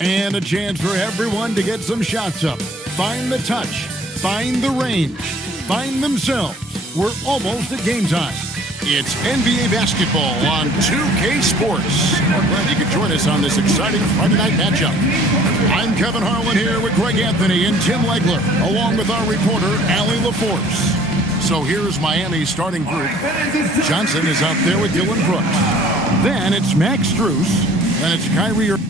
And a chance for everyone to get some shots up. Find the touch. Find the range. Find themselves. We're almost at game time. It's NBA basketball on 2K Sports. We're glad you could join us on this exciting Friday night matchup. I'm Kevin Harlan here with Greg Anthony and Tim Legler, along with our reporter, Allie LaForce. So here's Miami's starting group. Johnson is out there with Dylan Brooks. Then it's Max Strus. Then it's Kyrie Irving.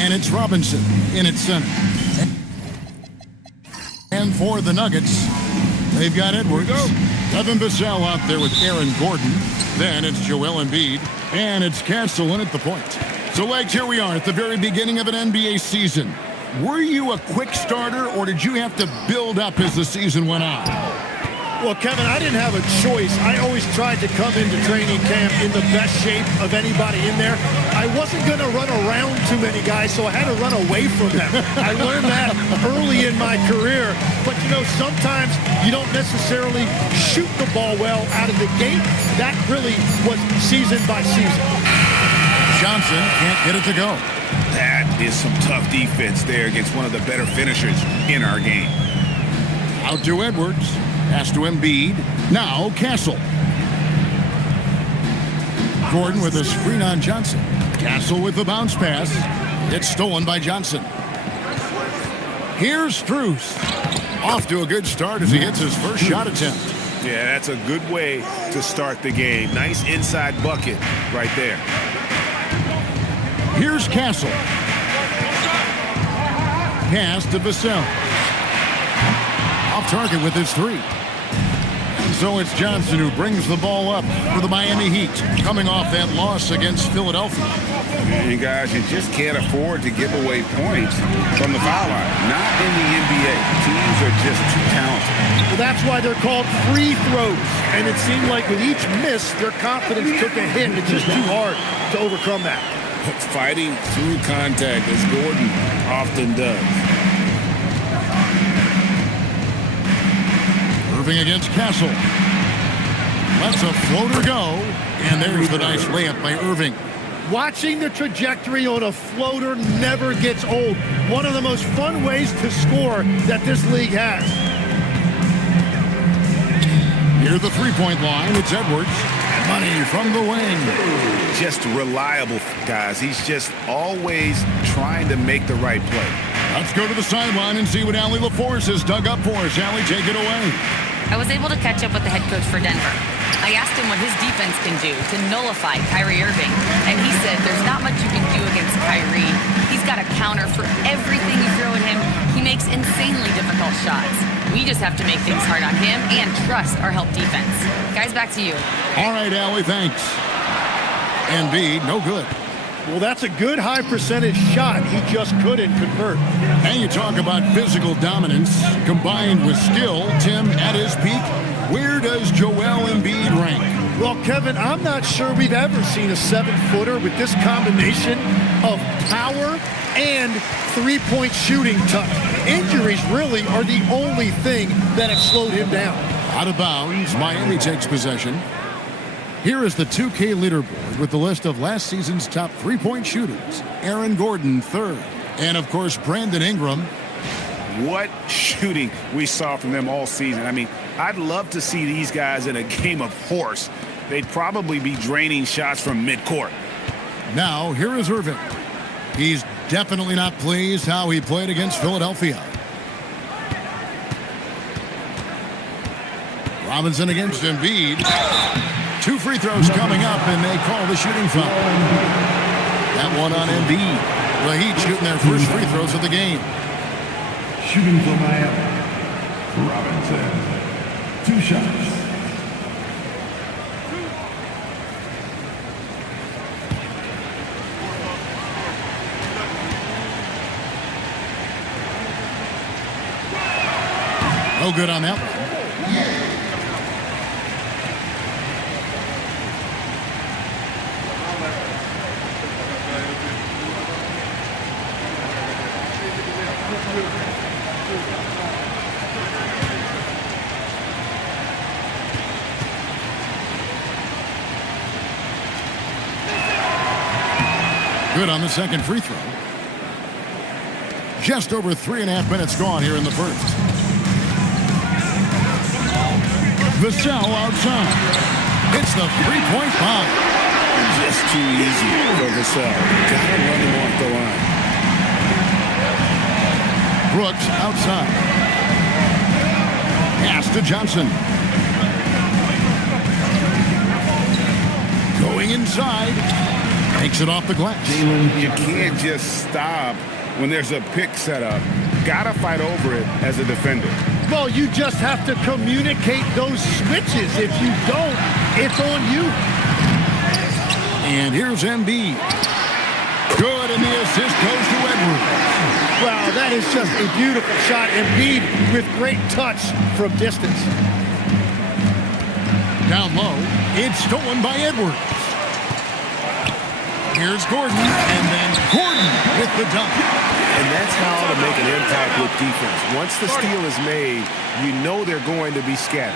And it's Robinson in its center. And for the Nuggets, they've got Edwards. Devin Vassell out there with Aaron Gordon. Then it's Joel Embiid. And it's Castle in at the point. So, Legs, here we are at the very beginning of an NBA season. Were you a quick starter, or did you have to build up as the season went on? Well, Kevin, I didn't have a choice. I always tried to come into training camp in the best shape of anybody in there. I wasn't going to run around too many guys, so I had to run away from them. I learned that early in my career. But, you know, sometimes you don't necessarily shoot the ball well out of the gate. That really was season by season. Johnson can't get it to go. That is some tough defense there against one of the better finishers in our game. Out to Edwards. Pass to Embiid. Now Castle. Gordon with a screen on Johnson. Castle with the bounce pass. It's stolen by Johnson. Here's Strus. Off to a good start as he hits his first shot attempt. Yeah, that's a good way to start the game. Nice inside bucket right there. Here's Castle. Pass to Vassell. Off target with his three. So it's Johnson who brings the ball up for the Miami Heat, coming off that loss against Philadelphia. You guys, you just can't afford to give away points from the foul line. Not in the NBA. Teams are just too talented. Well, that's why they're called free throws. And it seemed like with each miss, their confidence took a hit. It's just too hard to overcome that. Fighting through contact, as Gordon often does. Irving against Castle. Lets a floater go. And there's the nice layup by Irving. Watching the trajectory on a floater never gets old. One of the most fun ways to score that this league has. Near the three-point line, it's Edwards. Money from the wing. Just reliable, guys. He's just always trying to make the right play. Let's go to the sideline and see what Allie LaForce has dug up for us. Allie, take it away. I was able to catch up with the head coach for Denver. I asked him what his defense can do to nullify Kyrie Irving, and he said there's not much you can do against Kyrie. He's got a counter for everything you throw at him. He makes insanely difficult shots. We just have to make things hard on him and trust our help defense. Guys, back to you. All right, Allie, thanks. Embiid, no good. Well, that's a good high percentage shot. He just couldn't convert. And you talk about physical dominance combined with skill. Tim, at his peak, where does Joel Embiid rank? Well, Kevin, I'm not sure we've ever seen a 7-footer with this combination of power and three-point shooting touch. Injuries really are the only thing that have slowed him down. Out of bounds, Miami takes possession. Here is the 2K leaderboard with the list of last season's top three-point shooters. Aaron Gordon, third. And, of course, Brandon Ingram. What shooting we saw from them all season. I mean, I'd love to see these guys in a game of horse. They'd probably be draining shots from midcourt. Now, here is Irving. He's definitely not pleased how he played against Philadelphia. Robinson against Embiid. 2 free throws coming up, and they call the shooting foul. That one on Embiid. The Heat shooting their first free throws of the game. Shooting for Miami, Robinson. 2 shots. No good on that one. Good on the second free throw. Just over 3.5 minutes gone here in the first. Vassell outside. It's the three-point bomb. Just too easy for Vassell. Gotta run him off the line. Brooks outside. Pass to Johnson. Going inside. Takes it off the glass. You can't just stop when there's a pick set up. Gotta fight over it as a defender. Well, you just have to communicate those switches. If you don't, it's on you. And here's Embiid. Good, and the assist goes to Edwards. Wow, that is just a beautiful shot. Embiid with great touch from distance. Down low, it's stolen by Edwards. Here's Gordon, and then Gordon with the dunk. And that's how to make an impact with defense. Once the steal is made, you know they're going to be scattered.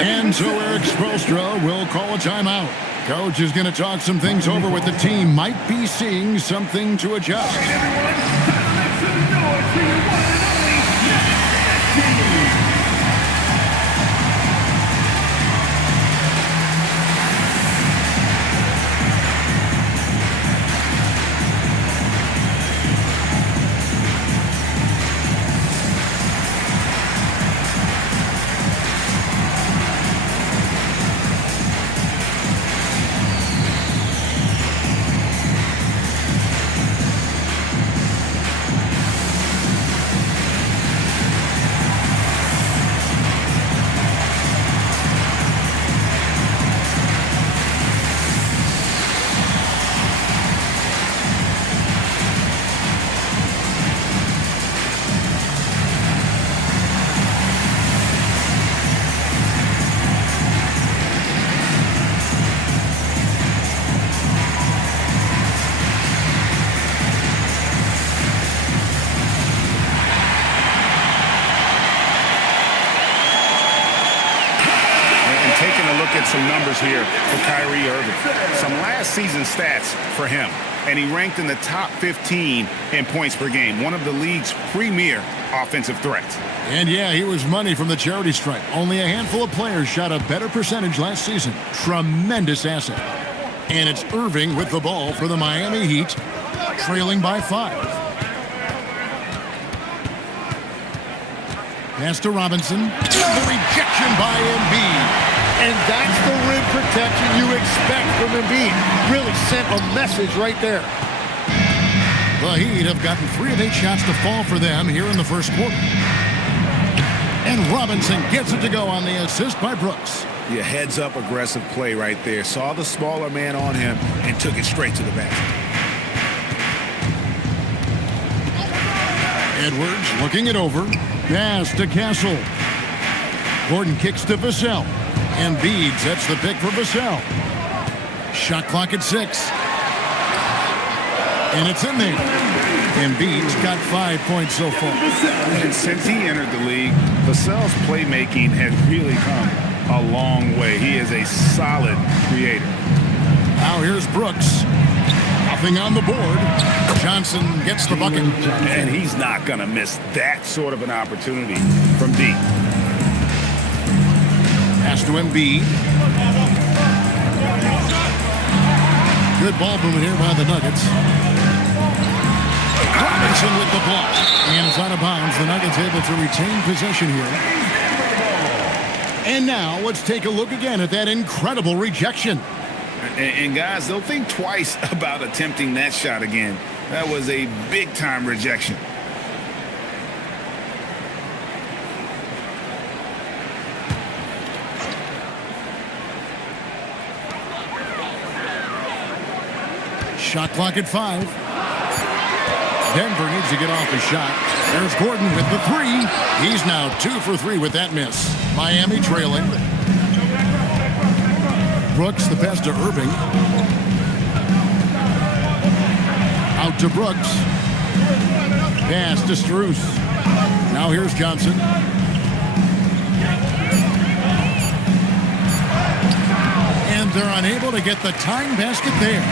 And so Eric Spoelstra will call a timeout. Coach is going to talk some things over with the team. Might be seeing something to adjust. Some numbers here for Kyrie Irving. Some last season stats for him. And he ranked in the top 15 in points per game. One of the league's premier offensive threats. And yeah, he was money from the charity stripe. Only a handful of players shot a better percentage last season. Tremendous asset. And it's Irving with the ball for the Miami Heat, trailing by 5. Pass to Robinson. The rejection by Embiid. And that's the rim protection you expect from Embiid. Really sent a message right there. The Heat have gotten 3 of 8 shots to fall for them here in the first quarter. And Robinson gets it to go on the assist by Brooks. Yeah, heads-up aggressive play right there. Saw the smaller man on him and took it straight to the basket. Edwards looking it over. Pass to Castle. Gordon kicks to Vassell. Embiid sets the pick for Vassell. Shot clock at 6. And it's in there. Embiid's got 5 points so far. And since he entered the league, Vassell's playmaking has really come a long way. He is a solid creator. Now here's Brooks. Nothing on the board. Johnson gets the bucket. And he's not going to miss that sort of an opportunity from deep. Pass to Embiid. Good ball movement here by the Nuggets. Robinson with the block. And it's out of bounds. The Nuggets able to retain possession here. And now let's take a look again at that incredible rejection. And guys, they'll think twice about attempting that shot again. That was a big-time rejection. Shot clock at 5. Denver needs to get off the shot. There's Gordon with the 3. He's now 2 for 3 with that miss. Miami trailing. Brooks the pass to Irving. Out to Brooks. Pass to Strus. Now here's Johnson. And they're unable to get the time basket there.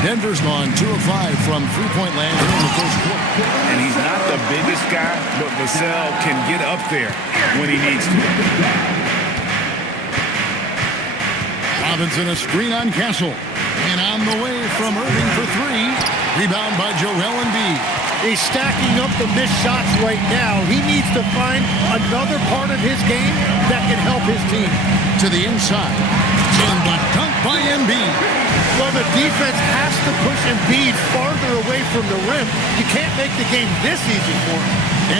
Denver's gone 2 of 5 from three-point land here in the first quarter. And he's not the biggest guy, but Vassell can get up there when he needs to. Robinson a screen on Castle. And on the way from Irving for 3. Rebound by Joel Embiid. He's stacking up the missed shots right now. He needs to find another part of his game that can help his team. To the inside. And the dunk by Embiid. Well, the defense has to push Embiid farther away from the rim. You can't make the game this easy for him.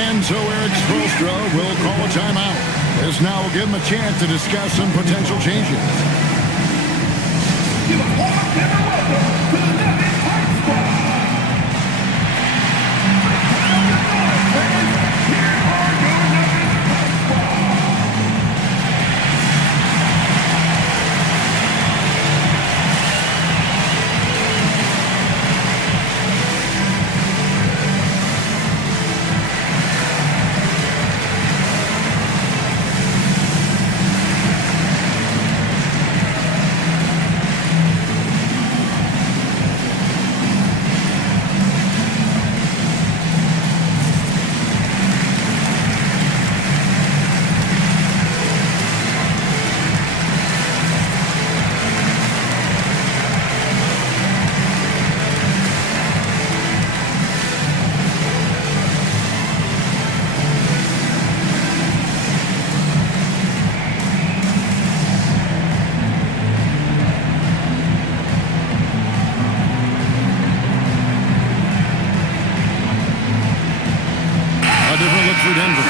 And so Eric Spoelstra will call a timeout. This now will give him a chance to discuss some potential changes. For Denver.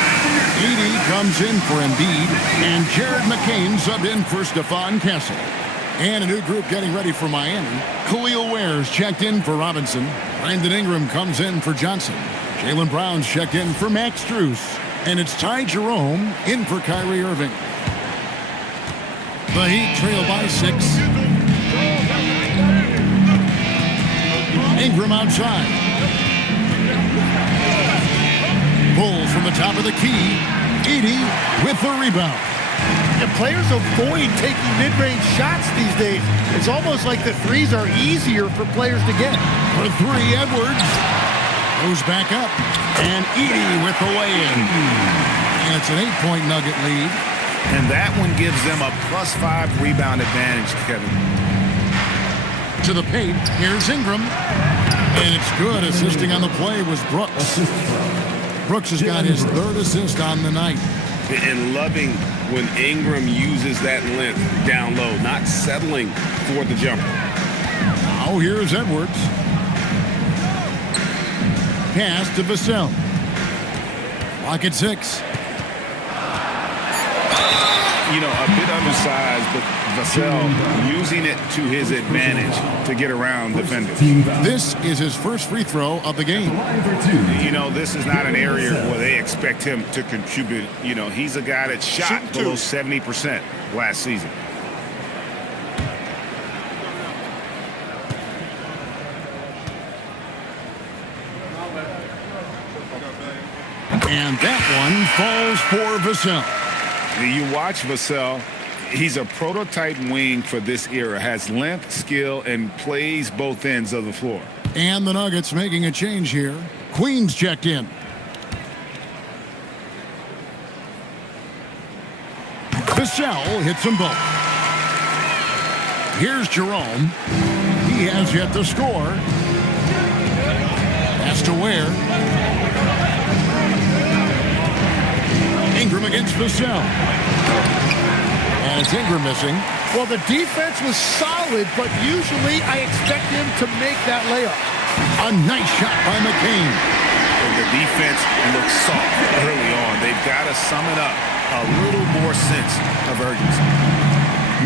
Edey comes in for Embiid, and Jared McCain subbed in for Stephon Castle. And a new group getting ready for Miami. Khalil Ware's checked in for Robinson. Brandon Ingram comes in for Johnson. Jaylen Brown's checked in for Max Strus. And it's Ty Jerome in for Kyrie Irving. The Heat trail by 6. Ingram outside. Bull from the top of the key. Edey with the rebound. And players avoid taking mid-range shots these days. It's almost like the threes are easier for players to get. For 3, Edwards goes back up. And Edey with the lay-in. And it's an 8-point Nugget lead. And that one gives them a +5 rebound advantage, Kevin. To the paint, here's Ingram. And it's good. Assisting on the play was Brooks. Brooks has got his 3rd assist on the night. And loving when Ingram uses that length down low, not settling for the jumper. Now here's Edwards. Pass to Vassell. Clock at 6. You know, a bit undersized, but Vassell using it to his advantage to get around defenders. This is his first free throw of the game. You know, this is not an area where they expect him to contribute. You know, he's a guy that shot below 70% last season. And that one falls for Vassell. You watch Vassell, he's a prototype wing for this era, has length, skill, and plays both ends of the floor. And the Nuggets making a change here. Queens checked in. Vassell hits them both. Here's Jerome. He has yet to score. Pass to Ware. Ingram against Vassell. And it's Ingram missing. Well, the defense was solid, but usually I expect him to make that layup. A nice shot by McCain. And the defense looks soft early on. They've got to sum it up. A little more sense of urgency.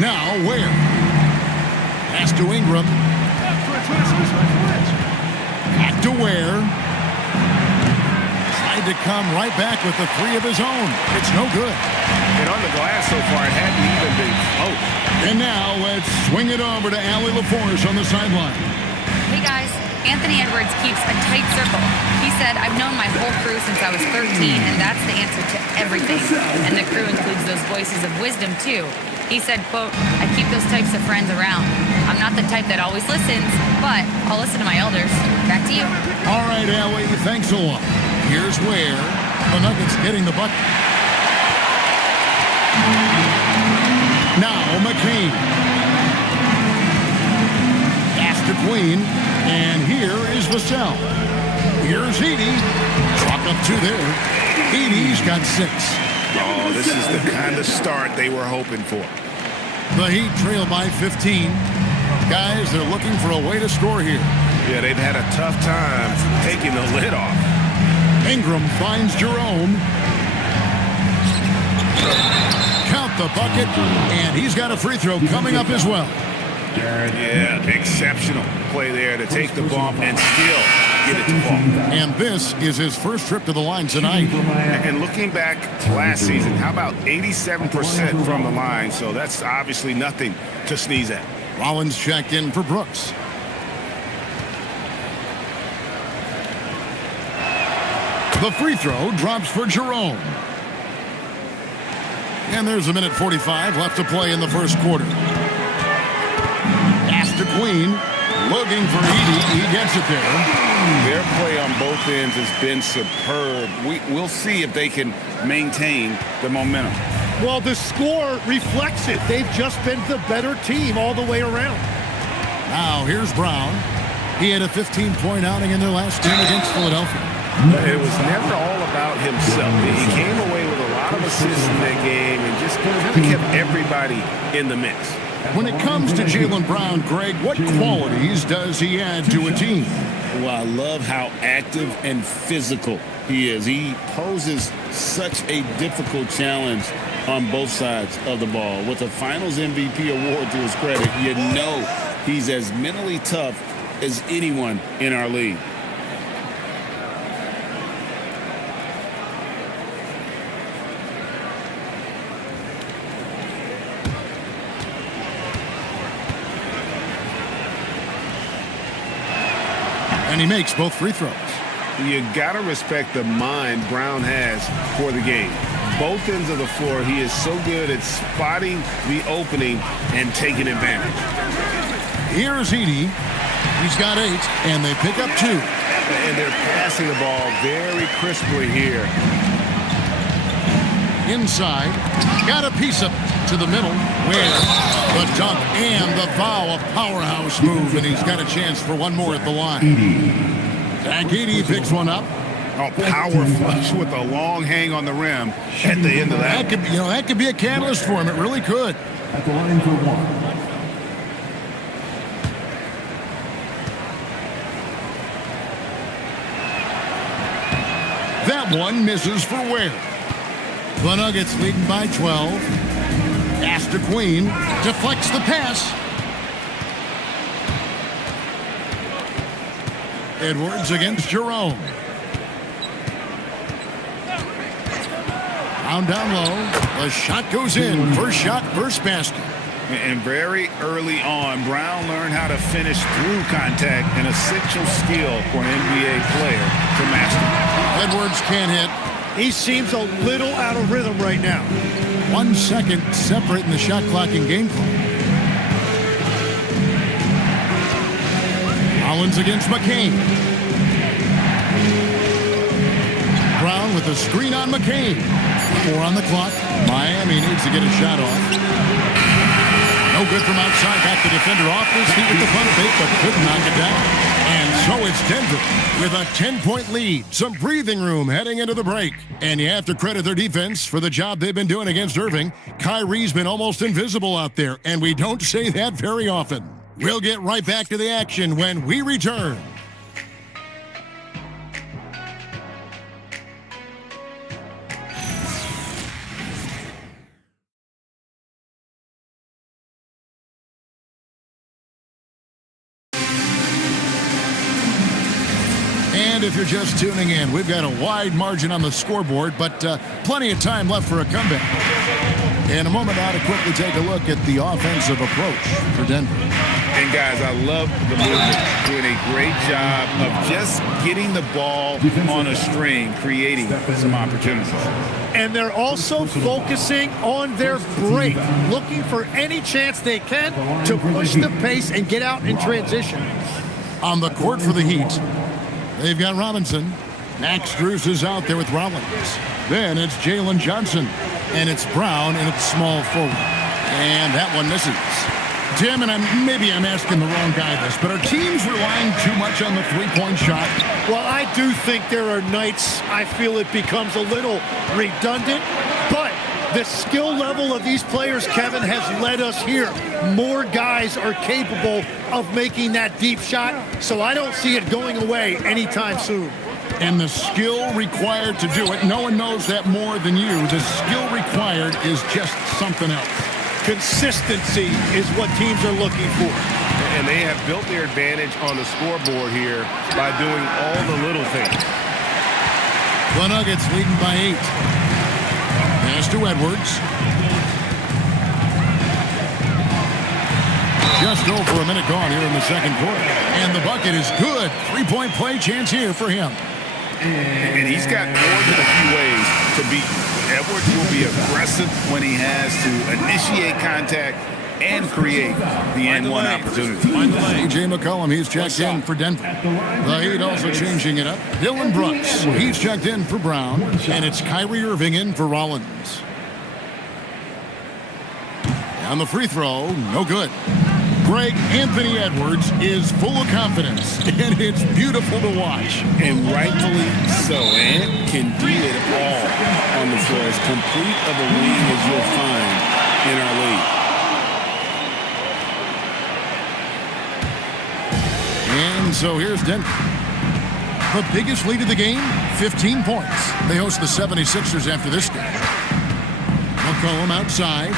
Now Ware. Pass to Ingram. Back to Ware. Tried to come right back with the three of his own. It's no good. And on the glass so far, it hadn't even been close. And now let's swing it over to Allie LaForce on the sideline. Hey guys, Anthony Edwards keeps a tight circle. He said, I've known my whole crew since I was 13, and that's the answer to everything. And the crew includes those voices of wisdom, too. He said, quote, I keep those types of friends around. I'm not the type that always listens, but I'll listen to my elders. Back to you. All right, Allie, thanks a lot. Here's Ware. The Nuggets getting the bucket. Now McCain. Pass to Queen. And here is Vassell. Here's Edey. Chalk up two there. Edey's got 6. Oh, this is the kind of start they were hoping for. The Heat trail by 15. Guys, they're looking for a way to score here. Yeah, they've had a tough time taking the lid off. Ingram finds Jerome. Count the bucket, and he's got a free throw coming up as well. Yeah, exceptional play there to take the bump and still get it to fall. And this is his first trip to the line tonight. And looking back to last season, how about 87% from the line? So that's obviously nothing to sneeze at. Rollins checked in for Brooks. The free throw drops for Jerome. And there's 1:45 left to play in the first quarter. Pass to Queen. Looking for Edey. He gets it there. Their play on both ends has been superb. We'll see if they can maintain the momentum. Well, the score reflects it. They've just been the better team all the way around. Now here's Brown. He had a 15-point outing in their last game against Philadelphia. It was never all about himself. He came away with a lot of assists in that game and just kind of kept everybody in the mix. When it comes to Jaylen Brown, Greg, what qualities does he add to a team? Well, I love how active and physical he is. He poses such a difficult challenge on both sides of the ball. With a Finals MVP award to his credit, you know he's as mentally tough as anyone in our league. And he makes both free throws. You got to respect the mind Brown has for the game. Both ends of the floor, he is so good at spotting the opening and taking advantage. Here's Edey. He's got 8, and they pick up 2. And they're passing the ball very crisply here. Inside. Got a piece of it to the middle. Where the dunk and the foul. A powerhouse move, and he's got a chance for one more at the line. Zach Edey picks one up. Oh, power flush with a long hang on the rim at the end of that. That could be a catalyst for him. It really could. At the line for 1. That one misses for Ware. The Nuggets leading by 12. Pass to Queen. Deflects the pass. Edwards against Jerome. Down low. The shot goes in. First shot, first basket. And very early on, Brown learned how to finish through contact, an essential skill for an NBA player to master. Edwards can't hit. He seems a little out of rhythm right now. 1 second separating the shot clock and game clock. Rollins against McCain. Brown with a screen on McCain. 4 on the clock. Miami needs to get a shot off. No good from outside. Got the defender off his feet with the pump fake, but couldn't knock it down. And so it's Denver with a 10-point lead. Some breathing room heading into the break. And you have to credit their defense for the job they've been doing against Irving. Kyrie's been almost invisible out there, and we don't say that very often. We'll get right back to the action when we return. And if you're just tuning in, we've got a wide margin on the scoreboard, but plenty of time left for a comeback. In a moment now to quickly take a look at the offensive approach for Denver. And guys, I love the movement, doing a great job of just getting the ball on a string, creating some opportunities. And they're also focusing on their break, looking for any chance they can to push the pace and get out in transition. On the court for the Heat, they've got Robinson. Max Strus is out there with Rollins. Then it's Jalen Johnson. And it's Brown, and it's small forward. And that one misses. Tim, and maybe I'm asking the wrong guy this, but are teams relying too much on the three-point shot? Well, I do think there are nights I feel it becomes a little redundant, but the skill level of these players, Kevin, has led us here. More guys are capable of making that deep shot, so I don't see it going away anytime soon. And the skill required to do it, no one knows that more than you. The skill required is just something else. Consistency is what teams are looking for. And they have built their advantage on the scoreboard here by doing all the little things. The Nuggets leading by 8. Pass to Edwards. Just over a minute gone here in the second quarter. And the bucket is good. Three-point play chance here for him. And he's got more than a few ways to beat. Edwards will be aggressive when he has to initiate contact and create the N1 opportunity. A.J. McCollum, he's checked in for Denver. The Heat also changing it up. Dylan Brooks, he's checked in for Brown. And it's Kyrie Irving in for Rollins. And the free throw, no good. Greg Anthony Edwards is full of confidence, and it's beautiful to watch. And rightfully so. And can do it all on the floor. As complete of a wing as you'll find in our league. And so here's Denver. The biggest lead of the game, 15 points. They host the 76ers after this game. McCollum outside.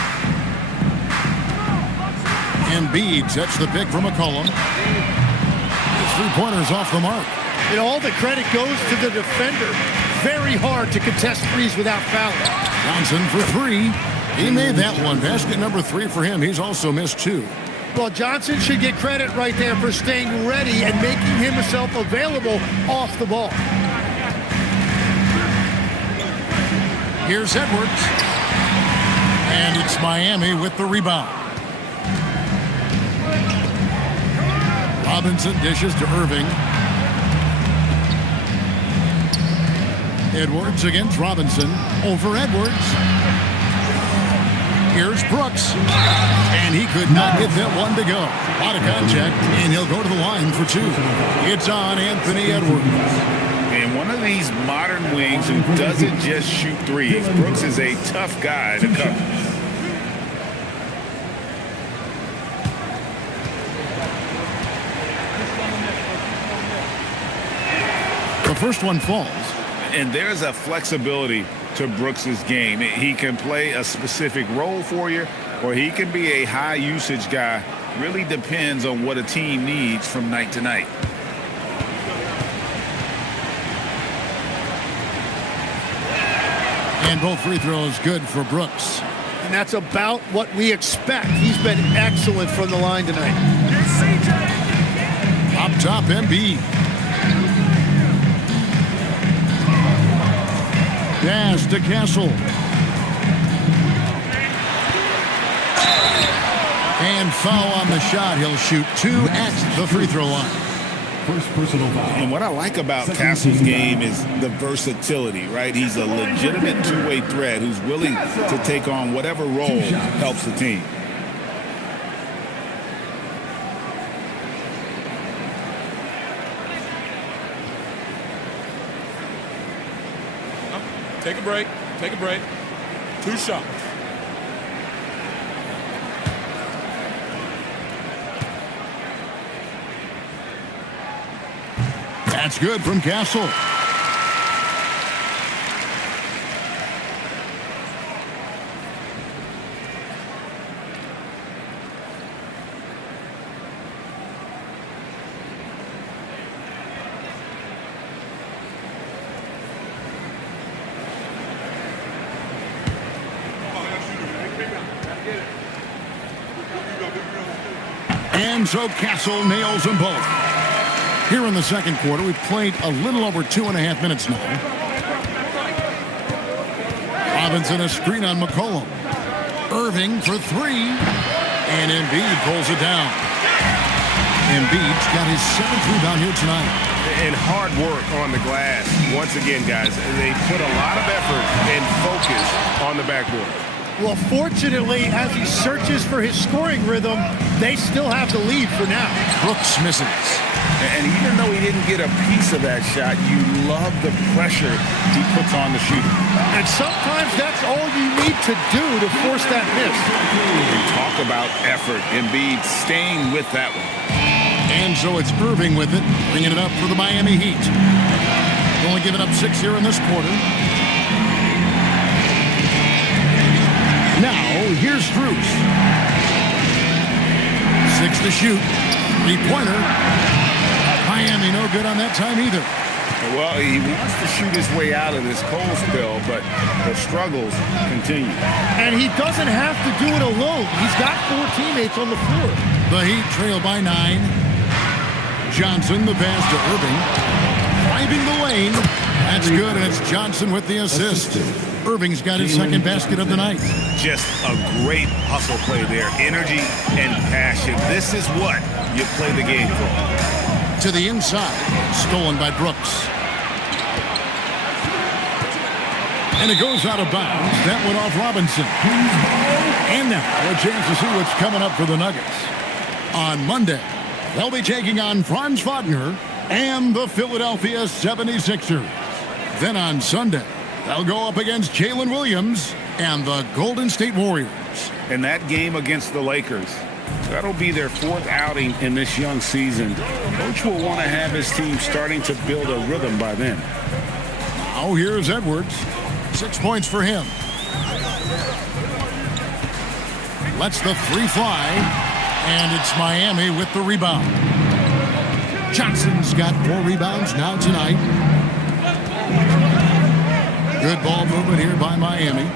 Embiid sets the pick for McCollum. His three-pointer's off the mark. And all the credit goes to the defender. Very hard to contest threes without fouling. Johnson for 3. He made that one. Basket number 3 for him. He's also missed 2. Well, Johnson should get credit right there for staying ready and making himself available off the ball. Here's Edwards. And it's Miami with the rebound. Robinson dishes to Irving. Edwards against Robinson. Over Edwards. Here's Brooks. And he could not get that one to go. A lot of contact, and he'll go to the line for 2. It's on Anthony Edwards. And one of these modern wings who doesn't just shoot threes. Brooks is a tough guy to cover. The first one falls. And there's a flexibility to Brooks's game. He can play a specific role for you, or he can be a high usage guy. Really depends on what a team needs from night to night. And both free throws good for Brooks. And that's about what we expect. He's been excellent from the line tonight. Up top, Embiid. Pass to Castle. And foul on the shot. He'll shoot 2 at the free throw line. First personal foul. And what I like about Castle's game is the versatility, right? He's a legitimate two-way threat who's willing to take on whatever role helps the team. Take a break. Take a break. 2 shots. That's good from Castle. And so Castle nails them both. Here in the second quarter, we've played a little over 2.5 minutes now. Robinson a screen on McCollum. Irving for three. And Embiid pulls it down. Embiid's got his 7th rebound here tonight. And hard work on the glass. Once again, guys, they put a lot of effort and focus on the backboard. Well, fortunately, as he searches for his scoring rhythm, they still have the lead for now. Brooks misses. And even though he didn't get a piece of that shot, you love the pressure he puts on the shooter. And sometimes that's all you need to do to force that miss. Talk about effort. Embiid staying with that one. And so it's Irving with it, bringing it up for the Miami Heat. Only giving up 6 here in this quarter. Now, here's Strus. 6 to shoot. 3-pointer. Miami no good on that time either. Well, he wants to shoot his way out of this cold spell, but the struggles continue. And he doesn't have to do it alone. He's got 4 teammates on the floor. The Heat trail by 9. Johnson, the pass to Irving. Driving the lane. That's good, and it's Johnson with the assist. Irving's got his second basket of the night. Just a great hustle play there. Energy and passion. This is what you play the game for. To the inside. Stolen by Brooks. And it goes out of bounds. That went off Robinson. And now a chance to see what's coming up for the Nuggets. On Monday, they'll be taking on Franz Wagner and the Philadelphia 76ers. Then on Sunday, they'll go up against Jalen Williams and the Golden State Warriors. And that game against the Lakers, that'll be their 4th outing in this young season. Coach will want to have his team starting to build a rhythm by then. Now here's Edwards. 6 points for him. Lets the three fly. And it's Miami with the rebound. Johnson's got 4 rebounds now tonight. Good ball movement here by Miami.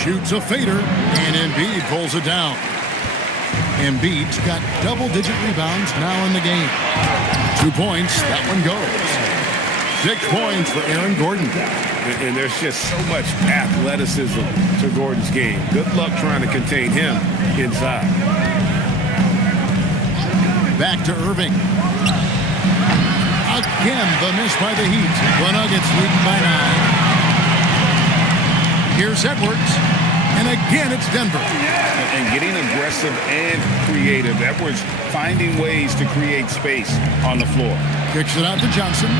Shoots a fader, and Embiid pulls it down. Embiid's got double-digit rebounds now in the game. 2 points, that one goes. 6 points for Aaron Gordon. And there's just so much athleticism to Gordon's game. Good luck trying to contain him inside. Back to Irving. Again, the miss by the Heat. The Nuggets leading by 9. Here's Edwards. And again, it's Denver. And getting aggressive and creative. Edwards finding ways to create space on the floor. Kicks it out to Johnson.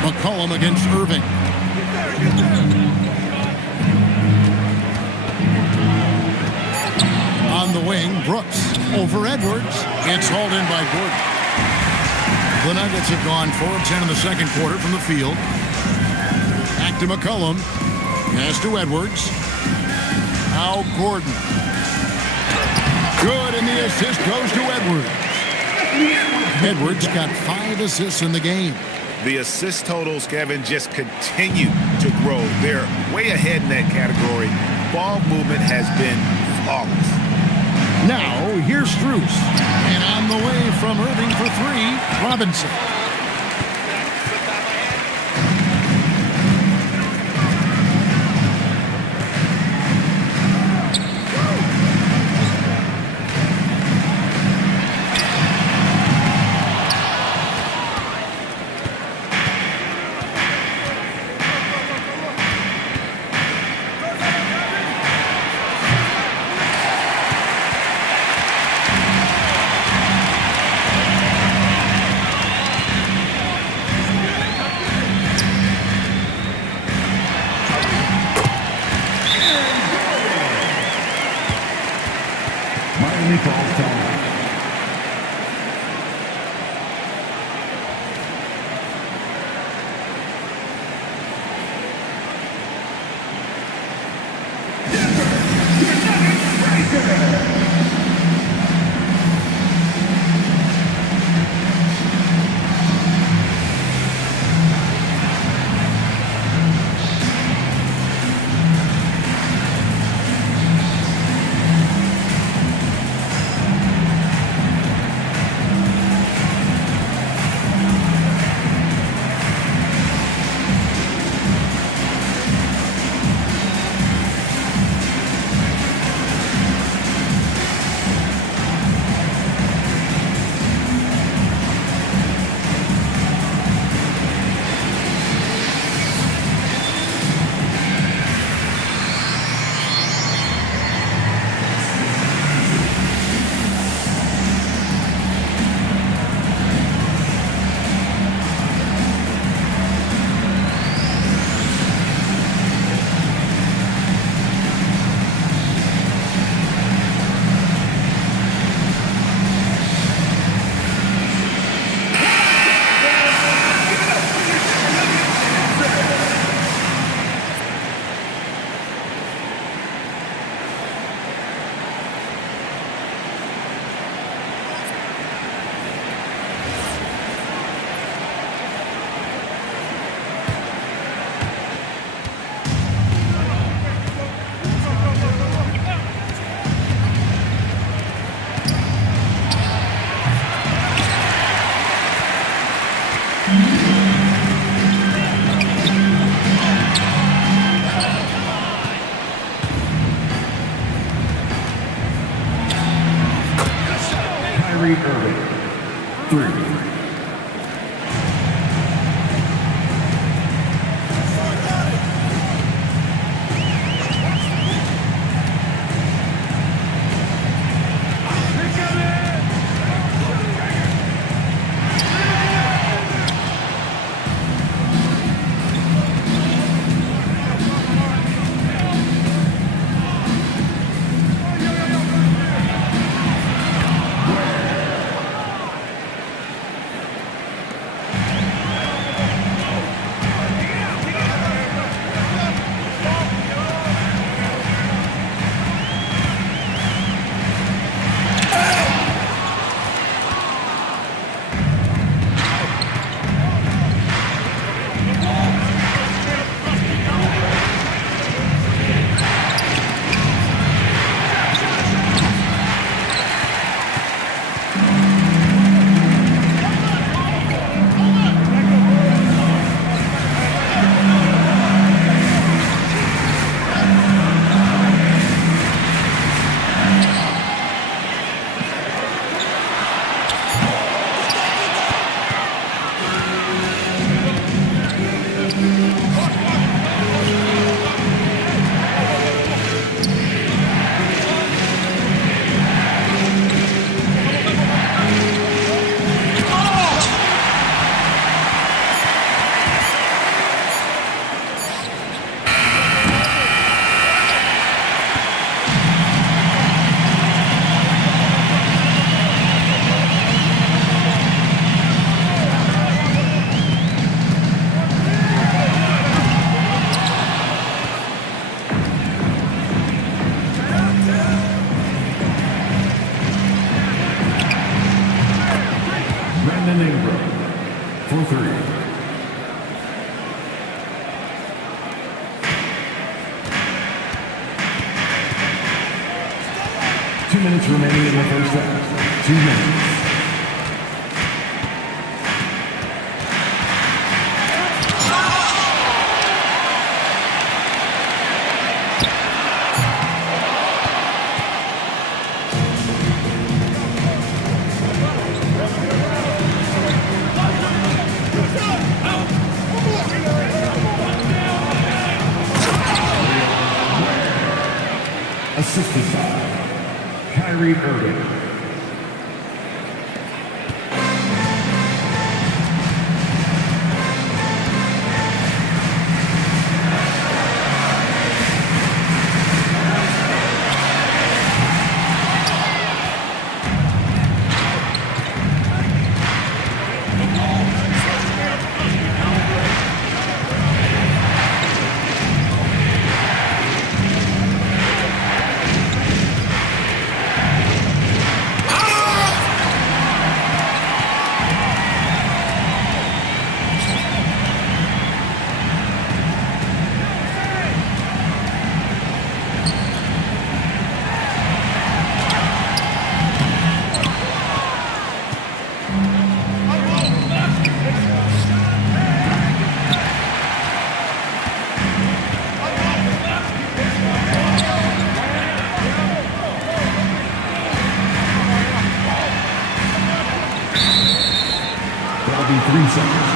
McCollum against Irving. On the wing, Brooks over Edwards. It's hauled in by Gordon. The Nuggets have gone 4 of 10 in the second quarter from the field. Back to McCollum. Pass to Edwards. Now Gordon. Good, and the assist goes to Edwards. Edwards got 5 assists in the game. The assist totals, Kevin, just continue to grow. They're way ahead in that category. Ball movement has been flawless. Now, here's Strus. And on the way from Irving for 3, Robinson. Miami calls time. 2 minutes remaining in the first half. 2 minutes. Assisted by Kyrie Irving. That'll be 3 seconds.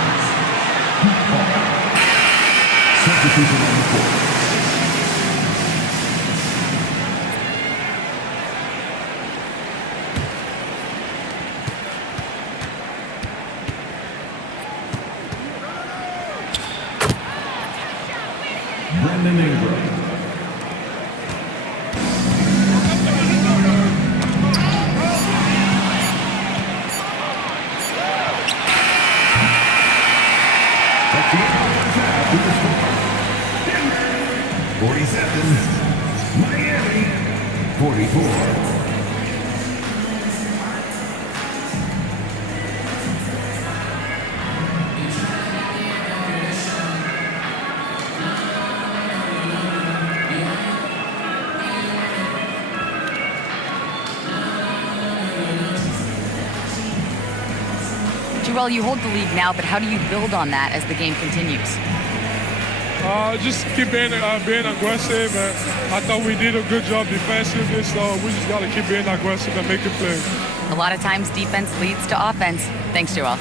Substitution on the court. Brandon Ingram. That's the end of the first half with the score. 47, Miami, 44. Well, you hold the lead now, but how do you build on that as the game continues? Just keep being aggressive. And I thought we did a good job defensively, so we just got to keep being aggressive and making plays. A lot of times defense leads to offense. Thanks, Joel.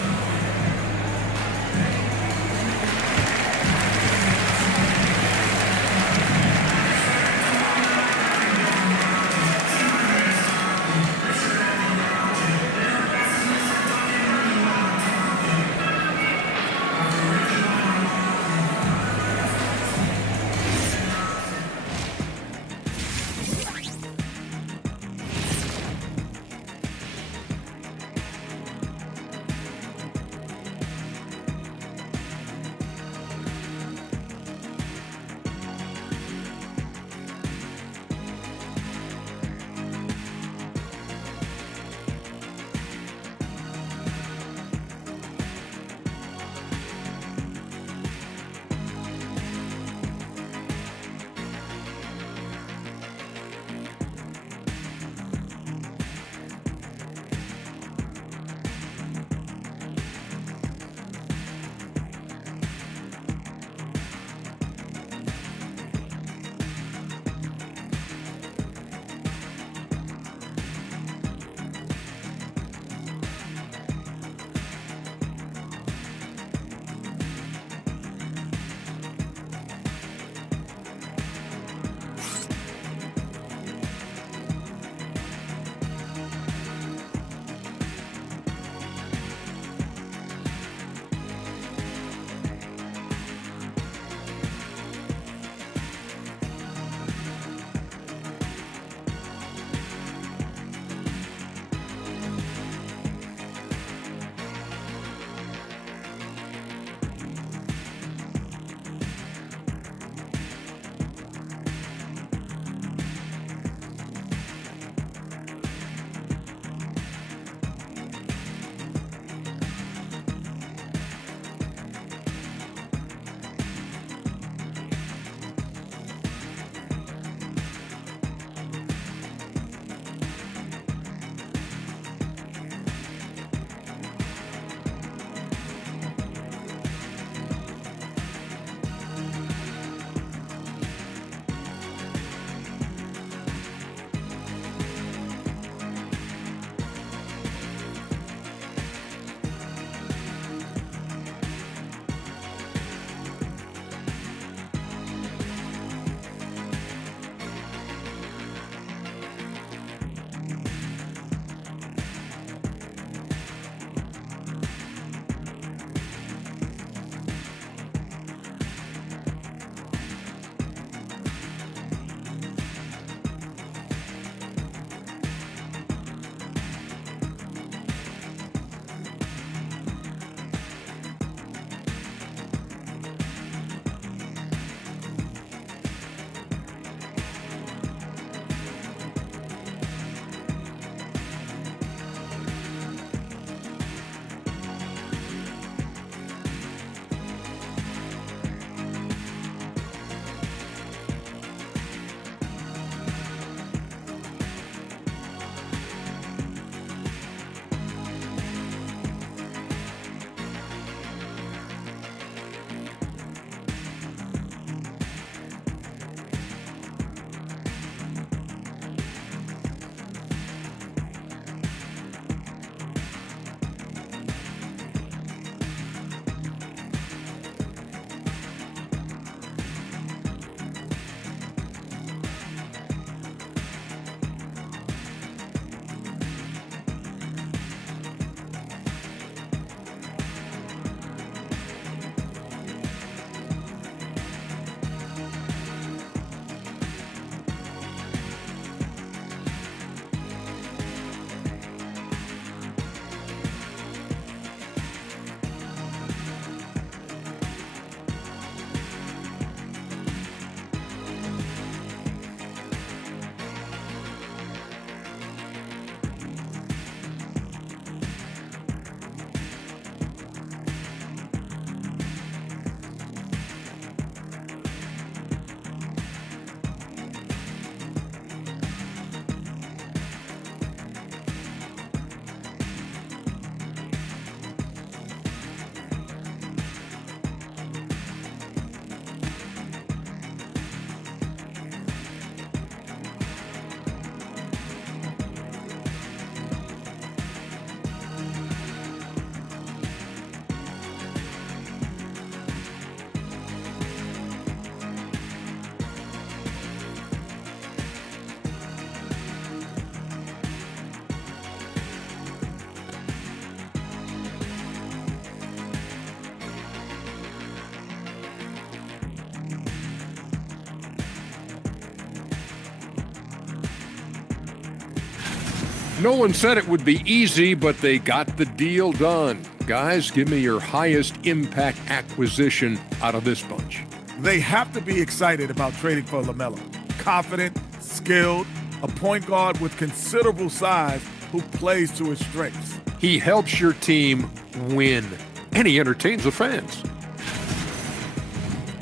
No one said it would be easy, but they got the deal done. Guys, give me your highest impact acquisition out of this bunch. They have to be excited about trading for LaMelo. Confident, skilled, a point guard with considerable size who plays to his strengths. He helps your team win, and he entertains the fans.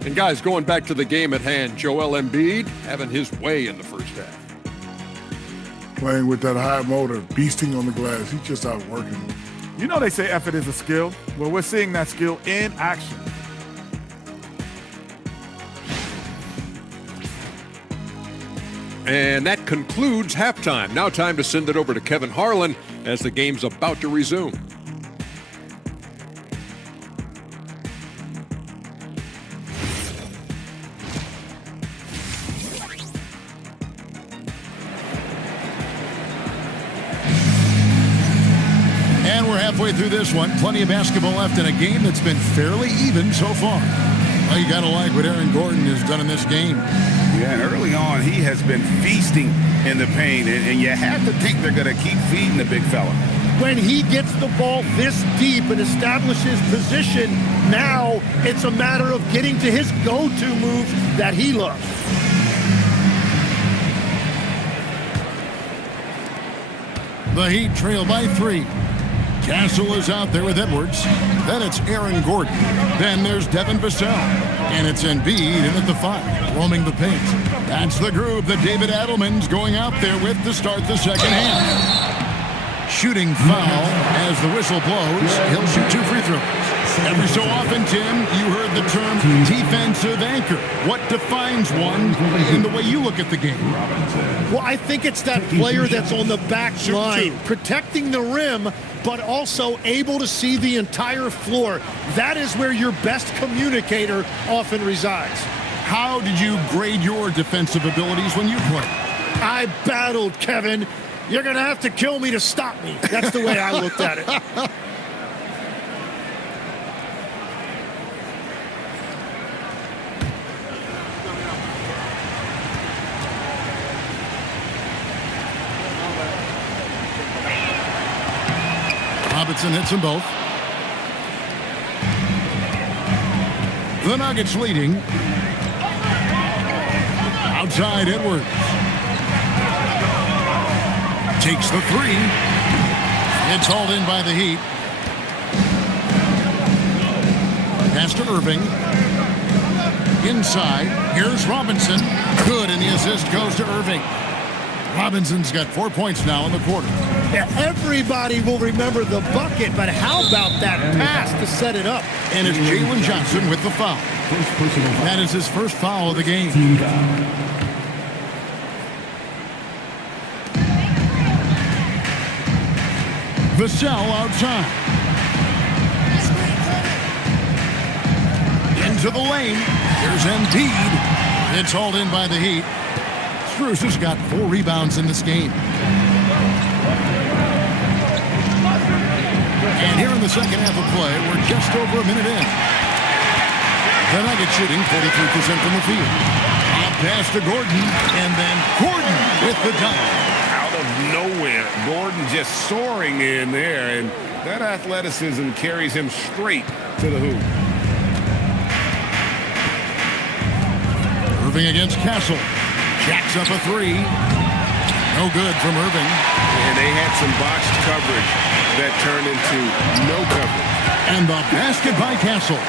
And guys, going back to the game at hand, Joel Embiid having his way in the first half. Playing with that high motor, beasting on the glass, he's just out working. You know they say effort is a skill. Well, we're seeing that skill in action. And that concludes halftime. Now time to send it over to Kevin Harlan as the game's about to resume. And we're halfway through this one. Plenty of basketball left in a game that's been fairly even so far. Well, you got to like what Aaron Gordon has done in this game. Yeah, and early on, he has been feasting in the paint, and you have to think they're going to keep feeding the big fella. When he gets the ball this deep and establishes position, now it's a matter of getting to his go-to moves that he loves. The Heat trail by 3. Castle is out there with Edwards. Then it's Aaron Gordon. Then there's Devin Vassell. And it's Embiid in at the 5, roaming the paint. That's the groove that David Adelman's going out there with to start the second half. Shooting foul as the whistle blows. He'll shoot 2 free throws. Every so often, Tim, you heard the term defensive anchor. What defines one in the way you look at the game? Well, I think it's that player that's on the back line, protecting the rim, but also able to see the entire floor. That is where your best communicator often resides. How did you grade your defensive abilities when you played? I battled, Kevin. You're going to have to kill me to stop me. That's the way I looked at it. Robinson hits them both. The Nuggets leading. Outside Edwards. Takes the 3. It's hauled in by the Heat. Pass to Irving. Inside. Here's Robinson. Good, and the assist goes to Irving. Robinson's got 4 points now in the quarter. Yeah, everybody will remember the bucket, but how about that pass to set it up? And it's Jalen Johnson with the foul. That is his first foul of the game. Vassell outside. Into the lane. Here's Embiid. It's hauled in by the Heat. Strus has got 4 rebounds in this game. And here in the second half of play, we're just over a minute in. The Nuggets shooting 43% from the field. A pass to Gordon, and then Gordon with the dunk. Out of nowhere, Gordon just soaring in there, and that athleticism carries him straight to the hoop. Irving against Castle. Jacks up a 3. No good from Irving. And they had some botched coverage that turned into no coverage. And the basket by Castle.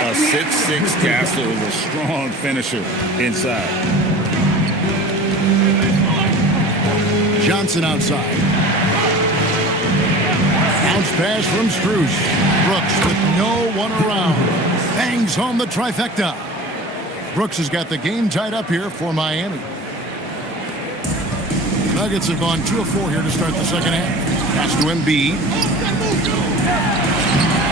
A 6'6" Castle is a strong finisher inside. Johnson outside. Bounce pass from Strus. Brooks with no one around. Bangs home the trifecta. Brooks has got the game tied up here for Miami. Nuggets have gone 2 of 4 here to start the second half. Pass to Embiid.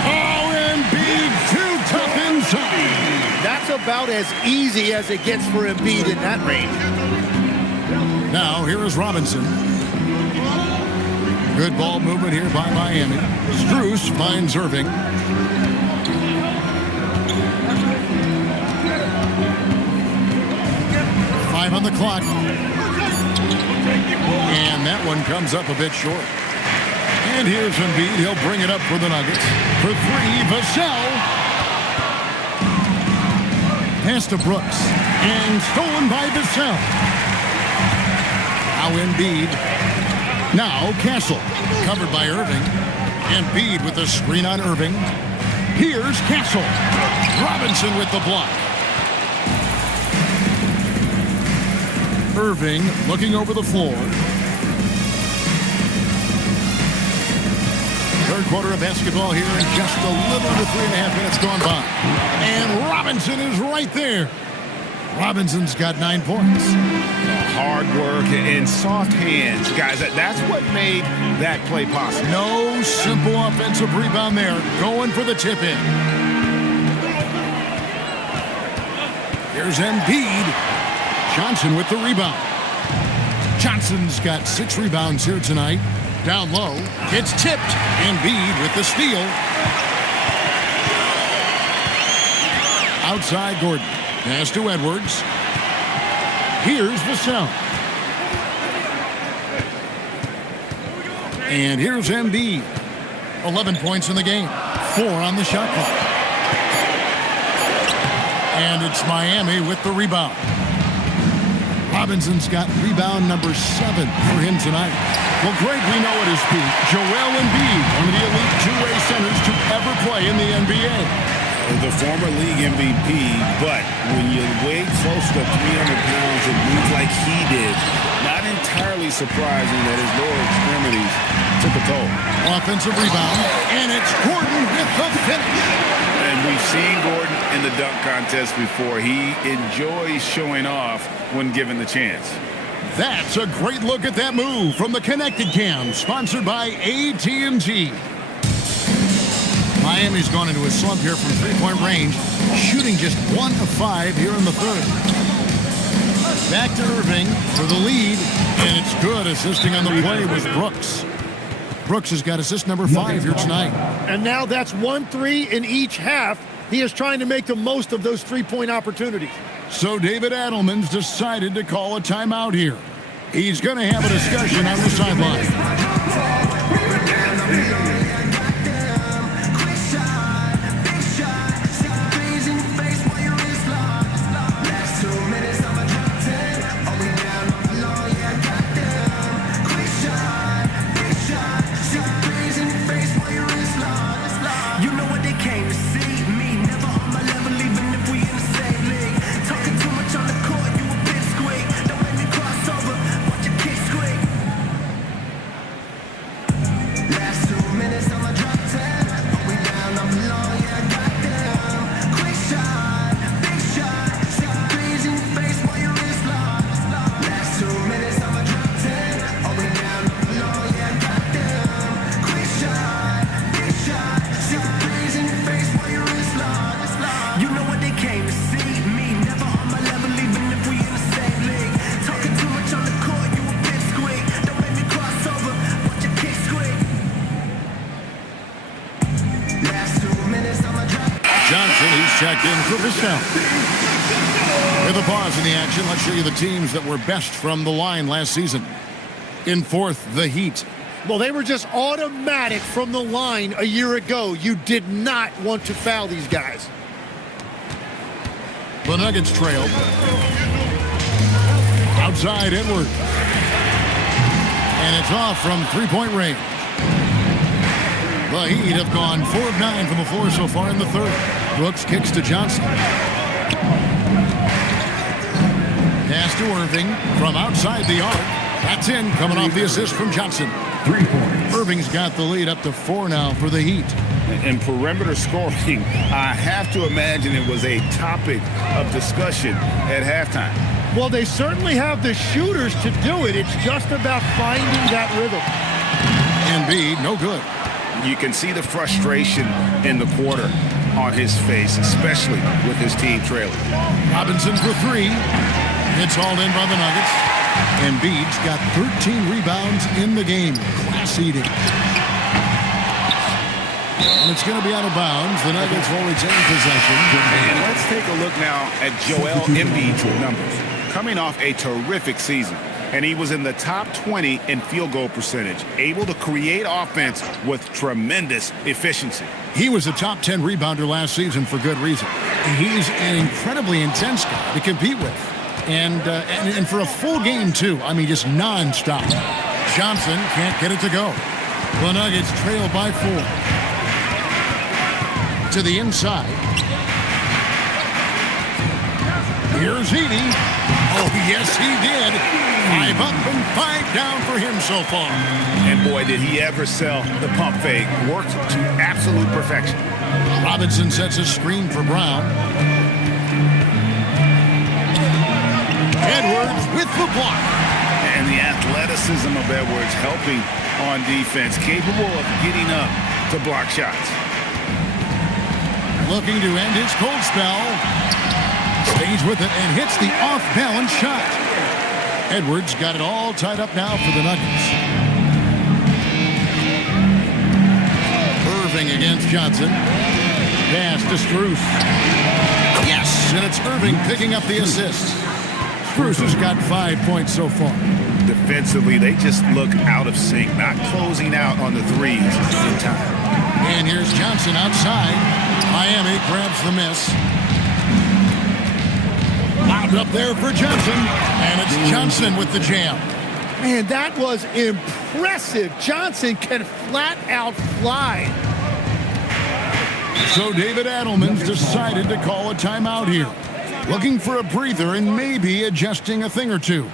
Oh, Embiid too tough inside. That's about as easy as it gets for Embiid in that range. Now here is Robinson. Good ball movement here by Miami. Strus finds Irving. On the clock. And that one comes up a bit short. And here's Embiid. He'll bring it up for the Nuggets. For three, Vassell. Pass to Brooks. And stolen by Vassell. Now Embiid. Now Castle. Covered by Irving. Embiid with the screen on Irving. Here's Castle. Robinson with the block. Irving looking over the floor. Third quarter of basketball here in just a little over 3.5 minutes gone by. And Robinson is right there. Robinson's got 9 points. Hard work and soft hands, guys. That's what made that play possible. No simple offensive rebound there. Going for the tip in. Here's Embiid. Johnson with the rebound. Johnson's got 6 rebounds here tonight. Down low. It's tipped. Embiid with the steal. Outside Gordon. Pass to Edwards. Here's Vassell. And here's Embiid. 11 points in the game. 4 on the shot clock. And it's Miami with the rebound. Robinson's got rebound number 7 for him tonight. Well, Greg, we know at his peak, Joel Embiid, one of the elite two-way centers to ever play in the NBA. The former league MVP, but when you weigh close to 300 pounds and move like he did, not entirely surprising that his lower extremities took a toll. Offensive rebound, and it's Gordon with the finish. And we've seen Gordon in the dunk contest before. He enjoys showing off when given the chance. That's a great look at that move from the Connected Cam, sponsored by AT&T. Miami's gone into a slump here from three-point range, shooting just 1 of 5 here in the third. Back to Irving for the lead, and it's good. Assisting on the play was Brooks. Brooks has got assist number 5 here tonight. And now that's 1-3 in each half. He is trying to make the most of those three-point opportunities. So David Adelman's decided to call a timeout here. He's going to have a discussion on the sideline. Checked in for Vassell. With a pause in the action, let's show you the teams that were best from the line last season. In fourth, the Heat. Well, they were just automatic from the line a year ago. You did not want to foul these guys. The Nuggets trailed. Outside Edwards. And it's off from three-point range. The Heat have gone 4 of 9 from the floor so far in the third. Brooks kicks to Johnson. Pass to Irving from outside the arc. That's in, coming off the assist from Johnson. 3 points. Irving's got the lead up to 4 now for the Heat. And perimeter scoring, I have to imagine it was a topic of discussion at halftime. Well, they certainly have the shooters to do it. It's just about finding that rhythm. Embiid, no good. You can see the frustration in the quarter on his face, especially with his team trailing. Robinson for 3. It's hauled in by the Nuggets. Embiid's got 13 rebounds in the game. Class eating. And it's going to be out of bounds. The Nuggets will retain possession. And let's take a look now at Joel Embiid's numbers. Coming off a terrific season, and he was in the top 20 in field goal percentage, able to create offense with tremendous efficiency. He was a top 10 rebounder last season for good reason. He's an incredibly intense guy to compete with. And for a full game, too. I mean, just nonstop. Johnson can't get it to go. The Nuggets trail by 4. To the inside. Here's Edie. Oh, yes, he did. 5 up and 5 down for him so far. And boy, did he ever sell the pump fake. Worked to absolute perfection. Robinson sets a screen for Brown. Edwards with the block. And the athleticism of Edwards helping on defense, capable of getting up to block shots. Looking to end his cold spell. Stays with it and hits the off-balance shot. Edwards got it all tied up now for the Nuggets. Irving against Johnson. Pass to Strus. Yes, and it's Irving picking up the assist. Strus has got 5 points so far. Defensively, they just look out of sync, not closing out on the threes in time. And here's Johnson outside. Miami grabs the miss. Out up there for Johnson. And it's Johnson with the jam. Man, that was impressive. Johnson can flat out fly. So David Adelman's decided to call a timeout here. Looking for a breather and maybe adjusting a thing or two.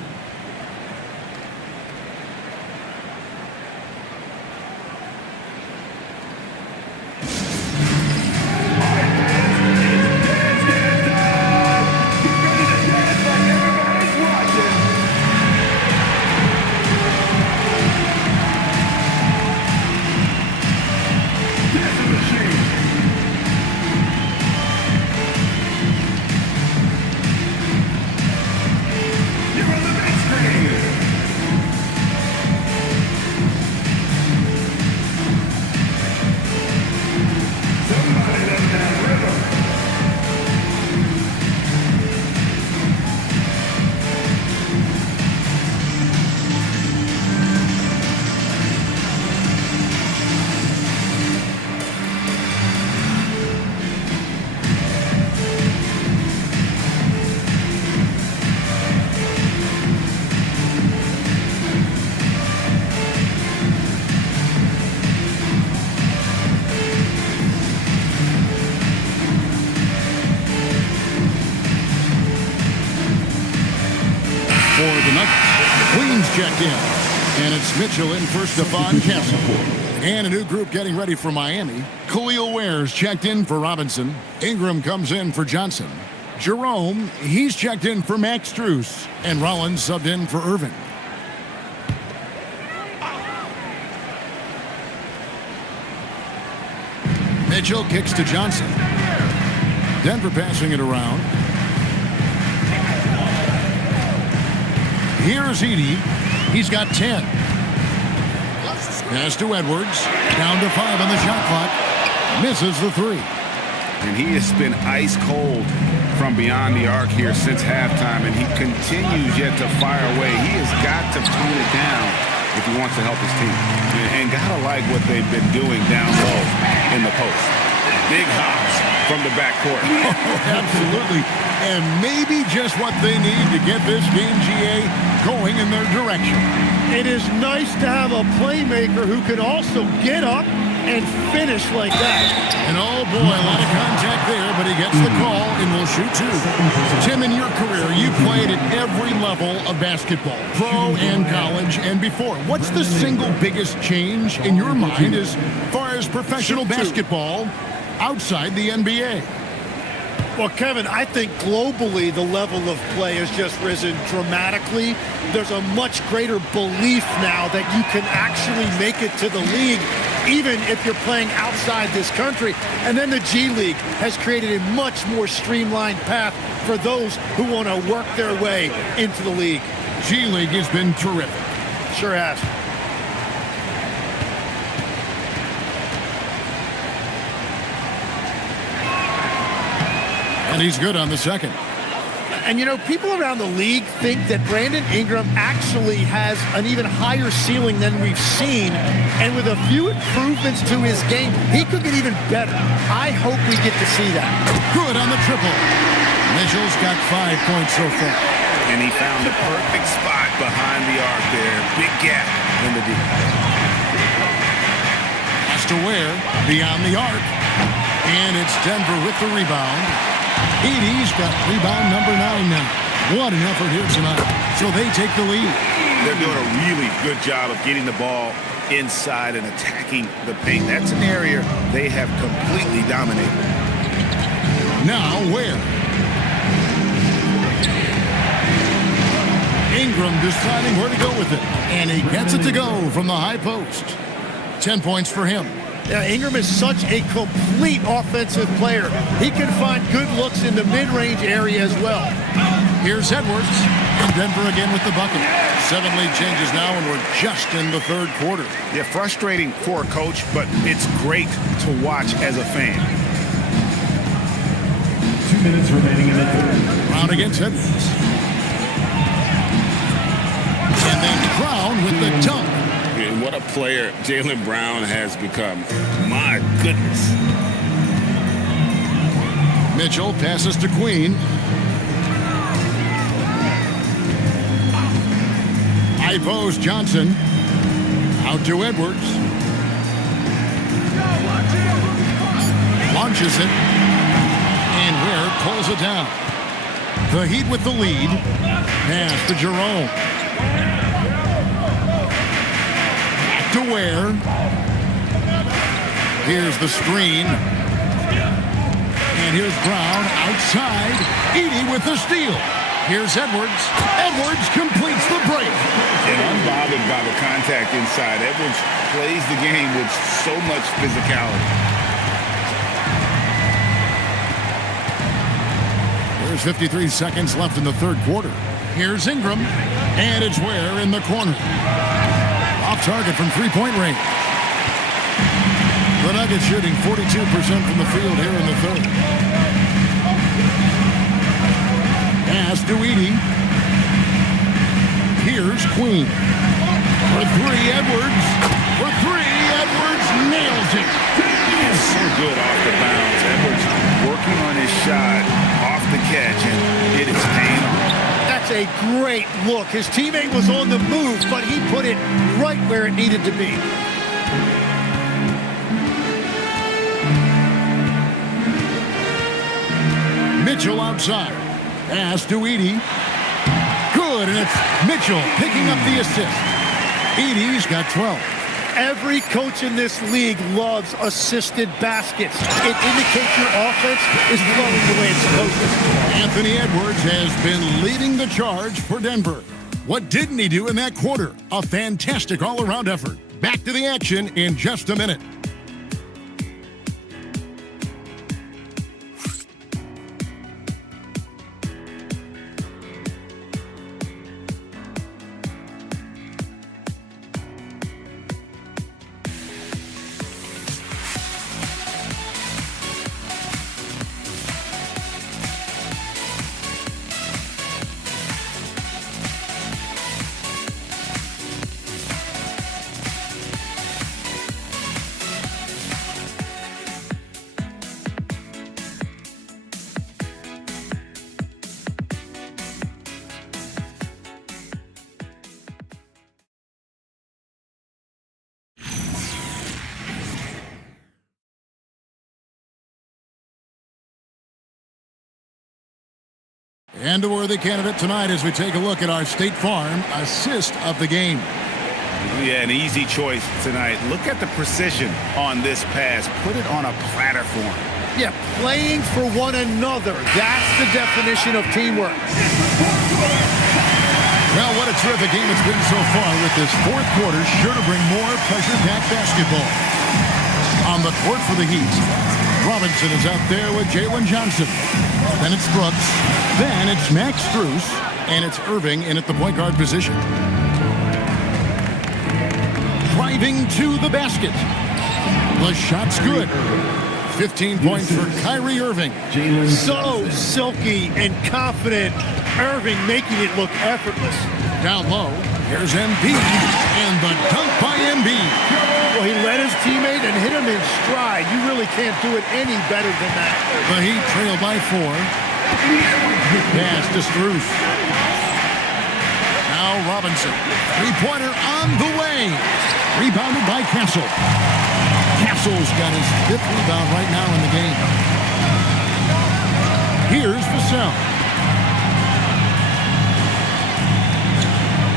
For the Nuggets, Queens checked in. And it's Mitchell in for Stephon Castle. And a new group getting ready for Miami. Khalil Ware's checked in for Robinson. Ingram comes in for Johnson. Jerome, he's checked in for Max Strus. And Rollins subbed in for Irving. Mitchell kicks to Johnson. Denver passing it around. Here's Edie. He's got 10. Pass to Edwards. Down to 5 on the shot clock. Misses the 3. And he has been ice cold from beyond the arc here since halftime, and he continues yet to fire away. He has got to tone it down if he wants to help his team. And gotta like what they've been doing down low in the post. Big hops from the backcourt. Oh, absolutely. And maybe just what they need to get this game, GA, going in their direction. It is nice to have a playmaker who can also get up and finish like that. And oh boy, a lot of contact there, but he gets the call and will shoot 2. Tim, in your career, you played at every level of basketball, pro and college and before. What's the single biggest change in your mind as far as professional basketball outside the NBA? Well, Kevin, I think globally the level of play has just risen dramatically. There's a much greater belief now that you can actually make it to the league, even if you're playing outside this country. And then the G League has created a much more streamlined path for those who want to work their way into the league. G League has been terrific. Sure has. And he's good on the second. And, you know, people around the league think that Brandon Ingram actually has an even higher ceiling than we've seen. And with a few improvements to his game, he could get even better. I hope we get to see that. Good on the triple. Mitchell's got 5 points so far. And he found the perfect spot behind the arc there. Big gap in the D. Has to Ware beyond the arc. And it's Denver with the rebound. Edey's got rebound number 9 now. What an effort here tonight. So they take the lead. They're doing a really good job of getting the ball inside and attacking the paint. That's an area they have completely dominated. Now Ware. Ingram deciding where to go with it. And he gets it to go from the high post. 10 points for him. Yeah, Ingram is such a complete offensive player. He can find good looks in the mid-range area as well. Here's Edwards. And Denver again with the bucket. 7 lead changes now, and we're just in the third quarter. Yeah, frustrating for a coach, but it's great to watch as a fan. 2 minutes remaining in the third. Brown against Edwards. And then Brown with the dunk. And what a player Jaylen Brown has become. My goodness. Mitchell passes to Queen. High post Johnson. Out to Edwards. Launches it. And Ware pulls it down. The Heat with the lead. Pass to Jerome. To Ware. Here's the screen. And here's Brown outside. Edey with the steal. Here's Edwards. Edwards completes the break. And unbothered by the contact inside. Edwards plays the game with so much physicality. There's 53 seconds left in the third quarter. Here's Ingram. And it's Ware in the corner. Off target from three-point range. The Nuggets shooting 42% from the field here in the third. Pass to Edey. Here's Queen. For 3, Edwards. For 3, Edwards nails it. He's so good off the bounds. Edwards working on his shot off the catch and get his paint on. That's a great look. His teammate was on the move, but he put it right where it needed to be. Mitchell outside. Pass to Edey. Good, and it's Mitchell picking up the assist. Edey's got 12. Every coach in this league loves assisted baskets. It indicates your offense is flowing the way it's supposed to. Anthony Edwards has been leading the charge for Denver. What didn't he do in that quarter? A fantastic all-around effort. Back to the action in just a minute. And a worthy candidate tonight as we take a look at our State Farm assist of the game. Yeah, an easy choice tonight. Look at the precision on this pass. Put it on a platter form. Yeah, playing for one another. That's the definition of teamwork. Well, what a terrific game it's been so far with this fourth quarter. Sure to bring more pressure-packed basketball. On the court for the Heat, Robinson is out there with Jalen Johnson. Then it's Brooks. Then it's Max Strus. And it's Irving in at the point guard position. Driving to the basket. The shot's good. 15 points for Kyrie Irving. So silky and confident. Irving making it look effortless. Down low, here's Embiid, and the dunk by Embiid. Well, he led his teammate and hit him in stride. You really can't do it any better than that. The Heat trail by 4. Pass to Strus. Now Robinson. Three-pointer on the way. Rebounded by Castle. Castle's got his 5th rebound right now in the game. Here's Vassell.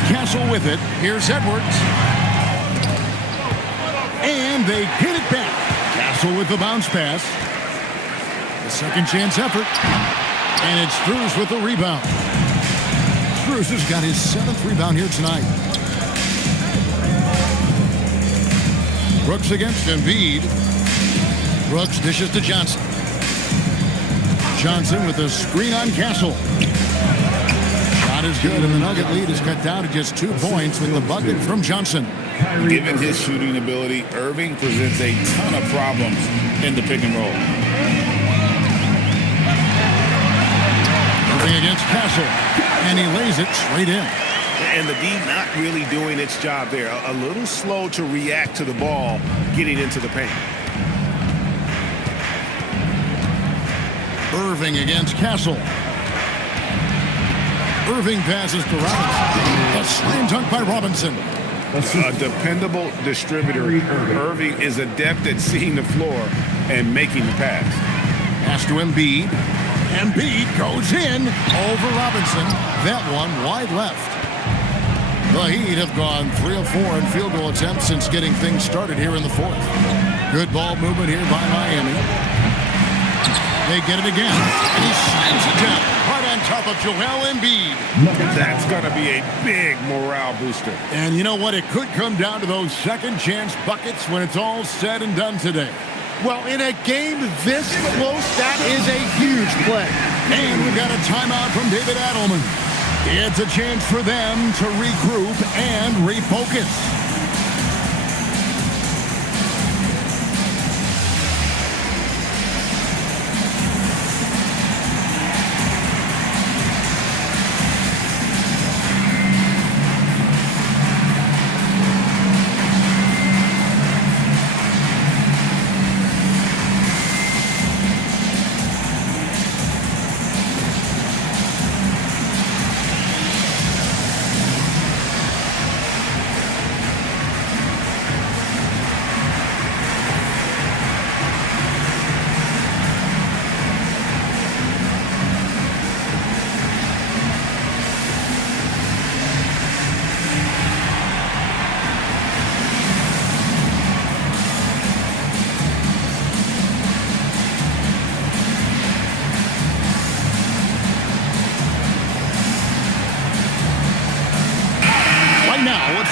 Castle with it. Here's Edwards. And they hit it back. Castle with the bounce pass. The second chance effort. And it's Strus with the rebound. Strus has got his 7th rebound here tonight. Brooks against Embiid. Brooks dishes to Johnson. Johnson with a screen on Castle. Not as good, and the Nugget lead is cut down to just 2 points with the bucket from Johnson. Given his shooting ability, Irving presents a ton of problems in the pick and roll. Irving against Castle, and he lays it straight in. And the D not really doing its job there. A little slow to react to the ball getting into the paint. Irving against Castle. Irving passes to Robinson. A slam dunk by Robinson. A dependable distributor. Irving is adept at seeing the floor and making the pass. Pass to Embiid. Embiid goes in over Robinson. That one wide left. The Heat have gone 3 of 4 in field goal attempts since getting things started here in the 4th. Good ball movement here by Miami. They get it again, and he slams it down right on top of Joel Embiid. That's going to be a big morale booster. And you know what? It could come down to those second chance buckets when it's all said and done today. Well, in a game this close, that is a huge play. And we've got a timeout from David Adelman. It's a chance for them to regroup and refocus.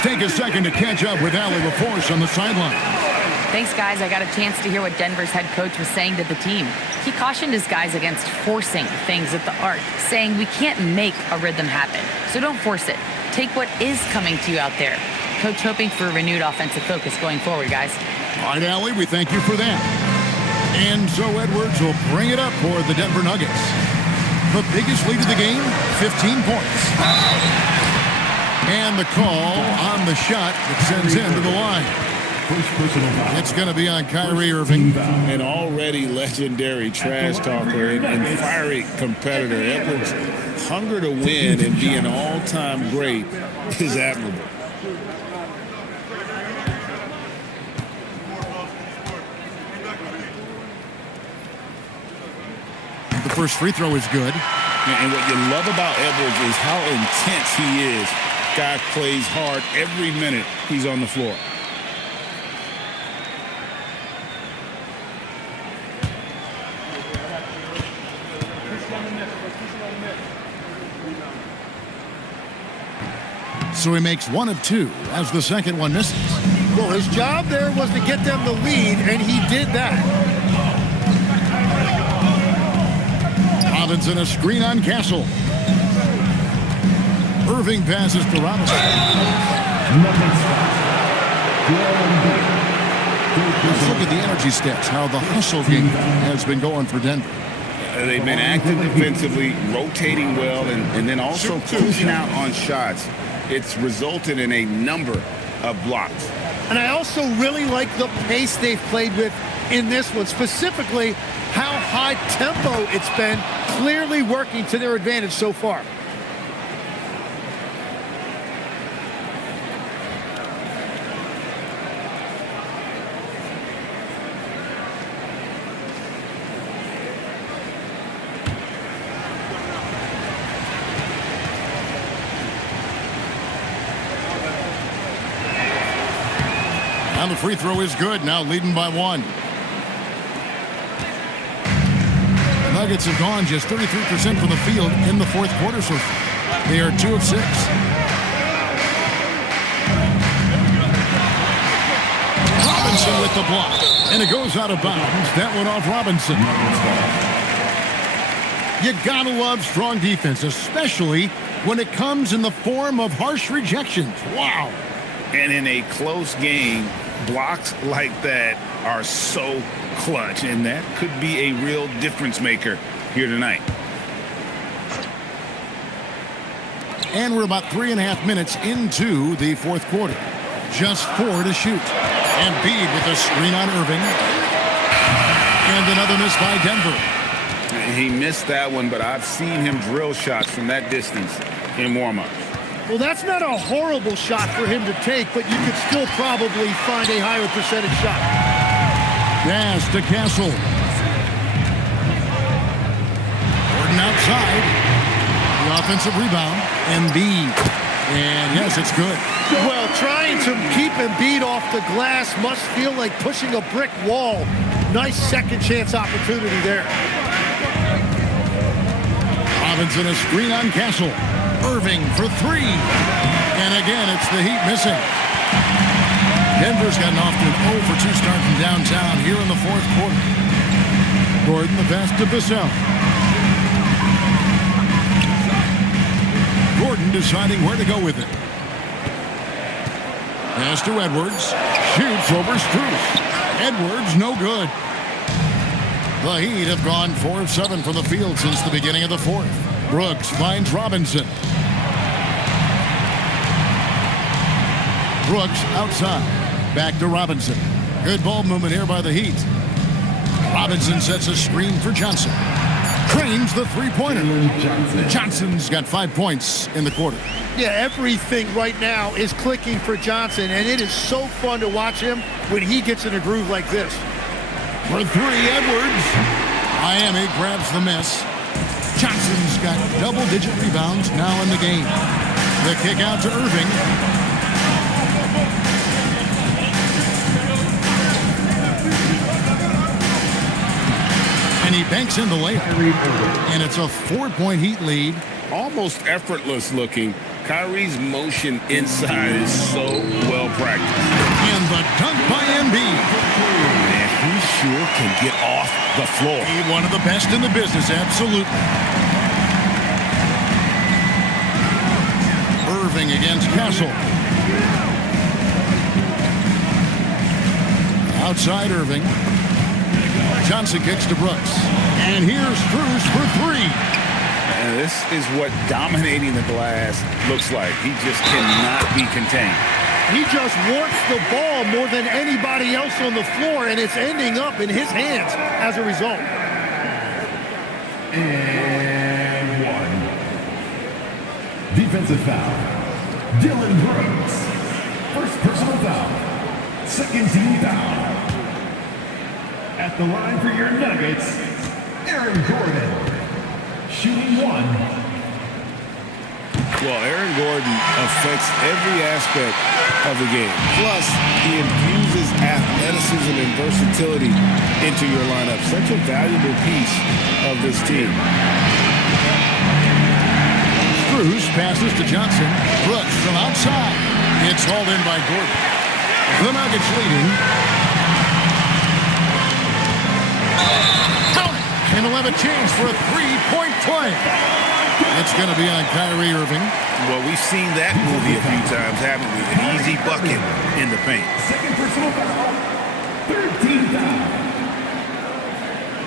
Take a second to catch up with Allie LaForce on the sideline. Thanks, guys. I got a chance to hear what Denver's head coach was saying to the team. He cautioned his guys against forcing things at the arc, saying we can't make a rhythm happen, so don't force it. Take what is coming to you out there. Coach hoping for a renewed offensive focus going forward, guys. All right, Allie, we thank you for that. And so Edwards will bring it up for the Denver Nuggets. The biggest lead of the game, 15 points. And the call on the shot that sends him to the line. It's going to be on Kyrie Irving. An already legendary trash talker and fiery competitor. Edwards' hunger to win and be an all-time great is admirable. The first free throw is good. And what you love about Edwards is how intense he is. Guy plays hard every minute he's on the floor. So he makes 1 of 2 as the second one misses. Well, his job there was to get them the lead, and he did that. Robinson a screen on Castle. Irving passes to Robinson. Let's look at the energy stats, how the hustle game has been going for Denver. They've been active defensively, rotating well, and then also closing out on shots. It's resulted in a number of blocks. And I also really like the pace they've played with in this one, specifically how high tempo it's been, clearly working to their advantage so far. And the free throw is good, now leading by 1. The Nuggets have gone just 33% from the field in the fourth quarter so far. They are 2 of 6. Robinson with the block, and it goes out of bounds. That went off Robinson. You gotta love strong defense, especially when it comes in the form of harsh rejections. Wow. And in a close game, blocks like that are so clutch, and that could be a real difference maker here tonight. And we're about 3.5 minutes into the fourth quarter. Just 4 to shoot. Embiid with a screen on Irving. And another miss by Denver. He missed that one, but I've seen him drill shots from that distance in warm-ups. Well, that's not a horrible shot for him to take, but you could still probably find a higher percentage shot. Pass to Castle. Gordon outside. The offensive rebound. Embiid. And yes, it's good. Well, trying to keep Embiid off the glass must feel like pushing a brick wall. Nice second chance opportunity there. Robinson a screen on Castle. Irving for 3. And again, it's the Heat missing. Denver's gotten off to an 0 for 2 start from downtown here in the fourth quarter. Gordon the pass to Vassell. Gordon deciding where to go with it. Pass to Edwards. Shoots over Strus. Edwards no good. The Heat have gone 4 of 7 from the field since the beginning of the fourth. Brooks finds Robinson. Brooks outside. Back to Robinson. Good ball movement here by the Heat. Robinson sets a screen for Johnson. Cranes the three-pointer. Johnson's got 5 points in the quarter. Yeah, everything right now is clicking for Johnson, and it is so fun to watch him when he gets in a groove like this. For 3, Edwards. Miami grabs the miss. Johnson's got double-digit rebounds now in the game. The kick out to Irving. And he banks in the layup. And it's a 4-point Heat lead. Almost effortless looking. Kyrie's motion inside is so well practiced. And the dunk by Embiid. Man, he sure can get off the floor. He's one of the best in the business, absolutely. Irving against Castle. Outside Irving. Johnson kicks to Brooks. And here's Strus for 3. And this is what dominating the glass looks like. He just cannot be contained. He just wants the ball more than anybody else on the floor, and it's ending up in his hands as a result. And 1. Defensive foul. Dylan Brooks. First personal foul. Second team foul. At the line for your Nuggets, Aaron Gordon. Shooting 1. Well, Aaron Gordon affects every aspect of the game. Plus, he infuses athleticism and versatility into your lineup. Such a valuable piece of this team. Strus passes to Johnson. Brooks from outside. It's hauled in by Gordon. The Nuggets leading. And he'll have a chance for a 3-point play. It's going to be on Kyrie Irving. Well, we've seen that movie a few times, haven't we? An easy bucket in the paint. Second personal foul. Third team foul.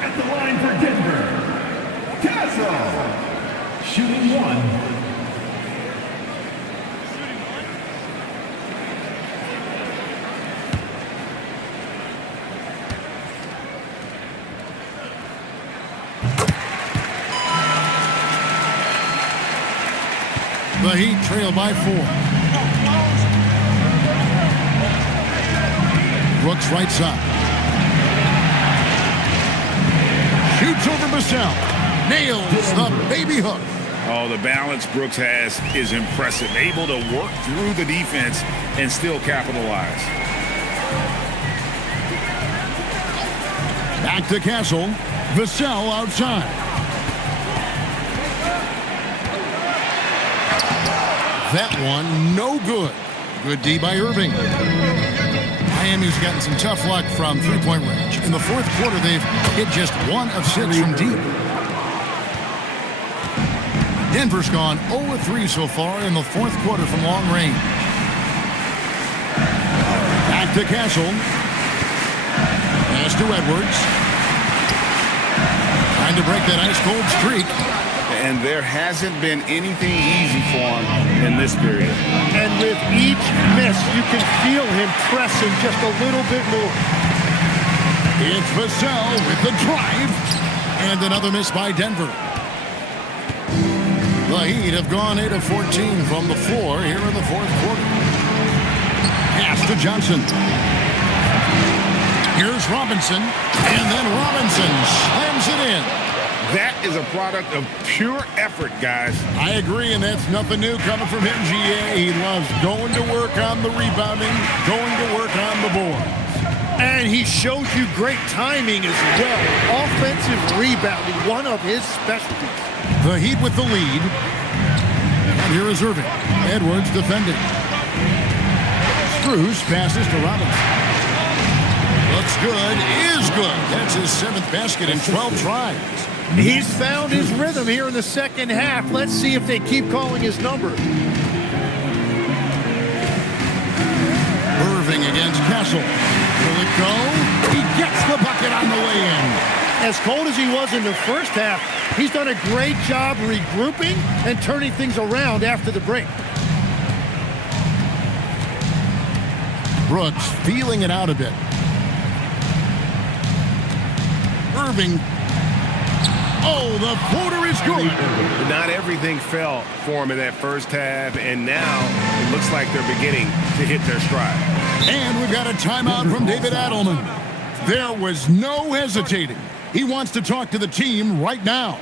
At the line for Denver, Castle. Shooting one. The Heat trail by 4. Brooks right side. Shoots over Vassell. Nails the baby hook. Oh, the balance Brooks has is impressive. Able to work through the defense and still capitalize. Back to Castle. Vassell outside. That one, no good. Good D by Irving. Miami's gotten some tough luck from three-point range. In the fourth quarter, they've hit just 1 of 6 from deep. Denver's gone 0 of 3 so far in the fourth quarter from long range. Back to Castle. Pass to Edwards. Trying to break that ice-cold streak. And there hasn't been anything easy for him in this period. And with each miss, you can feel him pressing just a little bit more. It's Vassell with the drive. And another miss by Denver. The Heat have gone 8 of 14 from the floor here in the fourth quarter. Pass to Johnson. Here's Robinson. And then Robinson slams it in. That is a product of pure effort, guys. I agree, and that's nothing new coming from him, GA. He loves going to work on the rebounding, going to work on the boards. And he shows you great timing as well. Offensive rebounding, one of his specialties. The Heat with the lead. And here is Irving. Edwards defending. Strus passes to Robinson. Looks good, is good. That's his 7th basket in 12 tries. He's found his rhythm here in the second half. Let's see if they keep calling his number. Irving against Castle. Will it go? He gets the bucket on the way in. As cold as he was in the first half, he's done a great job regrouping and turning things around after the break. Brooks feeling it out a bit. Irving. Oh, the floater is good. Not everything fell for him in that first half, and now it looks like they're beginning to hit their stride. And we've got a timeout from David Adelman. There was no hesitating. He wants to talk to the team right now.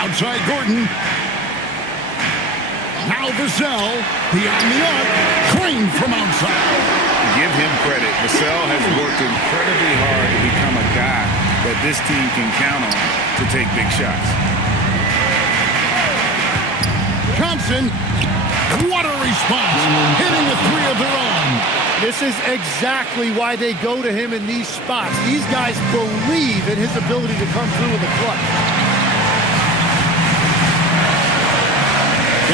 Outside Gordon. Now Vassell, beyond the arc, clean from outside. Give him credit. Vassell has worked incredibly hard to become a guy that this team can count on to take big shots. Johnson, what a response, hitting the three of their own. This is exactly why they go to him in these spots. These guys believe in his ability to come through in the clutch.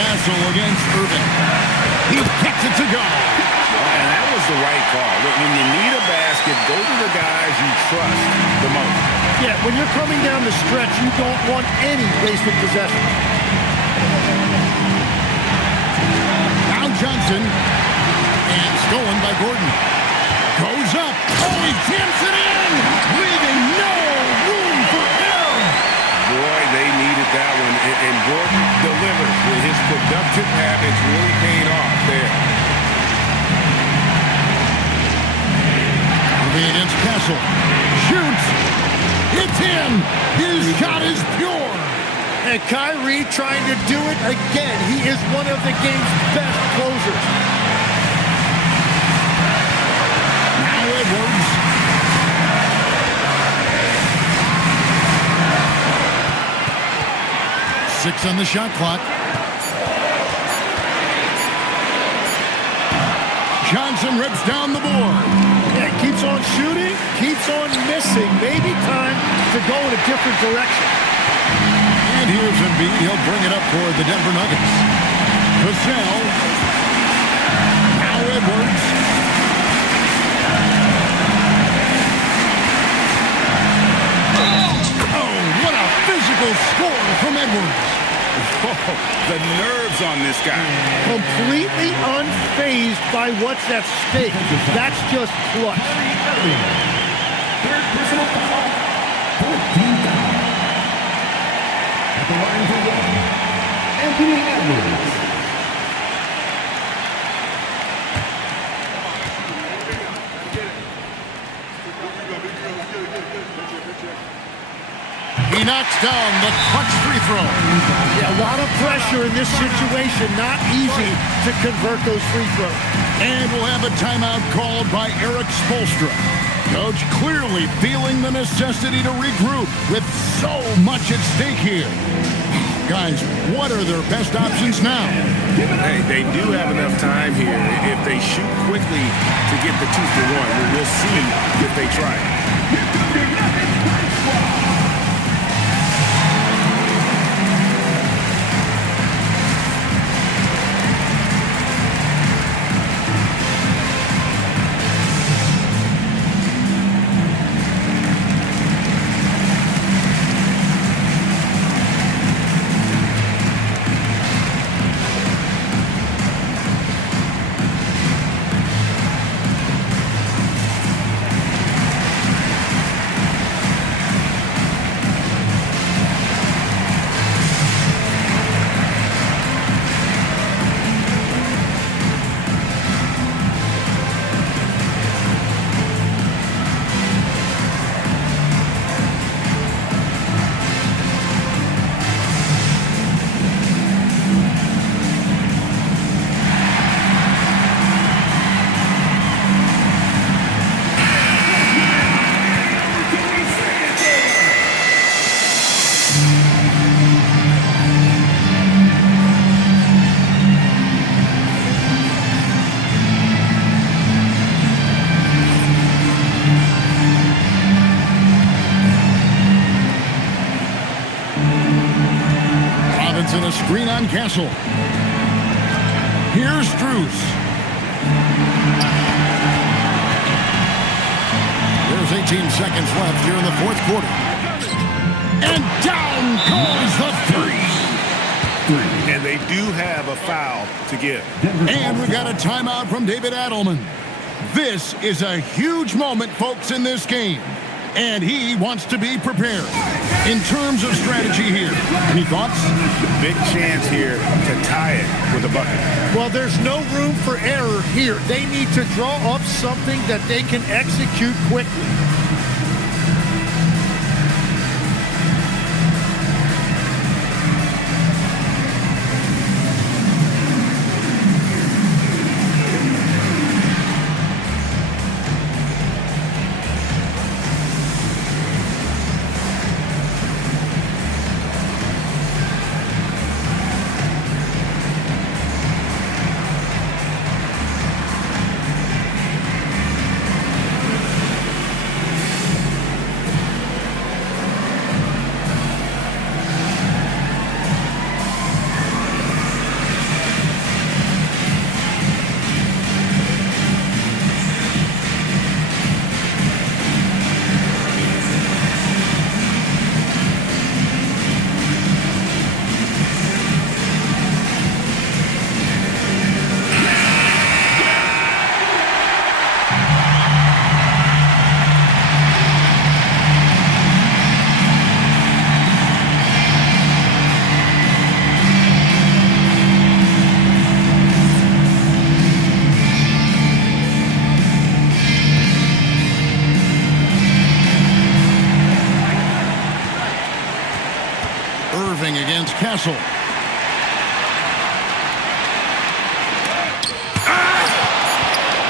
Castle against Irving. He gets it to go. And that was the right call. When you need a basket, go to the guys you trust the most. Yeah, when you're coming down the stretch, you don't want any wasted possession. Now Johnson, and stolen by Gordon. Goes up. Oh, he jams it in, leaving no room for error. Boy, they needed that one. And Gordon delivered with his productive habits really paid off there. Moving against Castle. Shoots. It's in. His shot is pure. And Kyrie trying to do it again. He is one of the game's best closers. Now Edwards. 6 on the shot clock. Johnson rips down the board. Yeah, keeps on shooting, keeps on missing. Maybe time to go in a different direction. And here's Embiid. He'll bring it up for the Denver Nuggets. Vassell. Now Edwards. Oh, what a physical score from Edwards. Oh, the nerves on this guy. Completely unfazed by what's at stake. That's just clutch. Third personal foul. 14 foul. At the line for one, Anthony Edwards. He knocks down the clutch free throw. Yeah, a lot of pressure in this situation. Not easy to convert those free throws. And we'll have a timeout called by Eric Spoelstra. Coach clearly feeling the necessity to regroup with so much at stake here. Guys, what are their best options now? Hey, they do have enough time here. If they shoot quickly to get the 2-for-1, we'll see if they try. And a screen on Castle. Here's Strus. There's 18 seconds left here in the fourth quarter. And down goes the three. And they do have a foul to give. And we got a timeout from David Adelman. This is a huge moment, folks, in this game. And he wants to be prepared. In terms of strategy here, any thoughts? Big chance here to tie it with a bucket. Well, there's no room for error here. They need to draw up something that they can execute quickly. wrestle.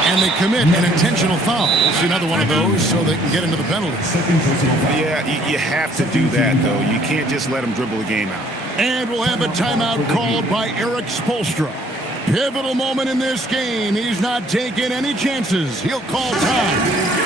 And they commit an intentional foul. We'll see another one of those so they can get into the penalty. Yeah, you have to do that, though. You can't just let them dribble the game out. And we'll have a timeout called by Eric Spoelstra. Pivotal moment in this game. He's not taking any chances. He'll call time.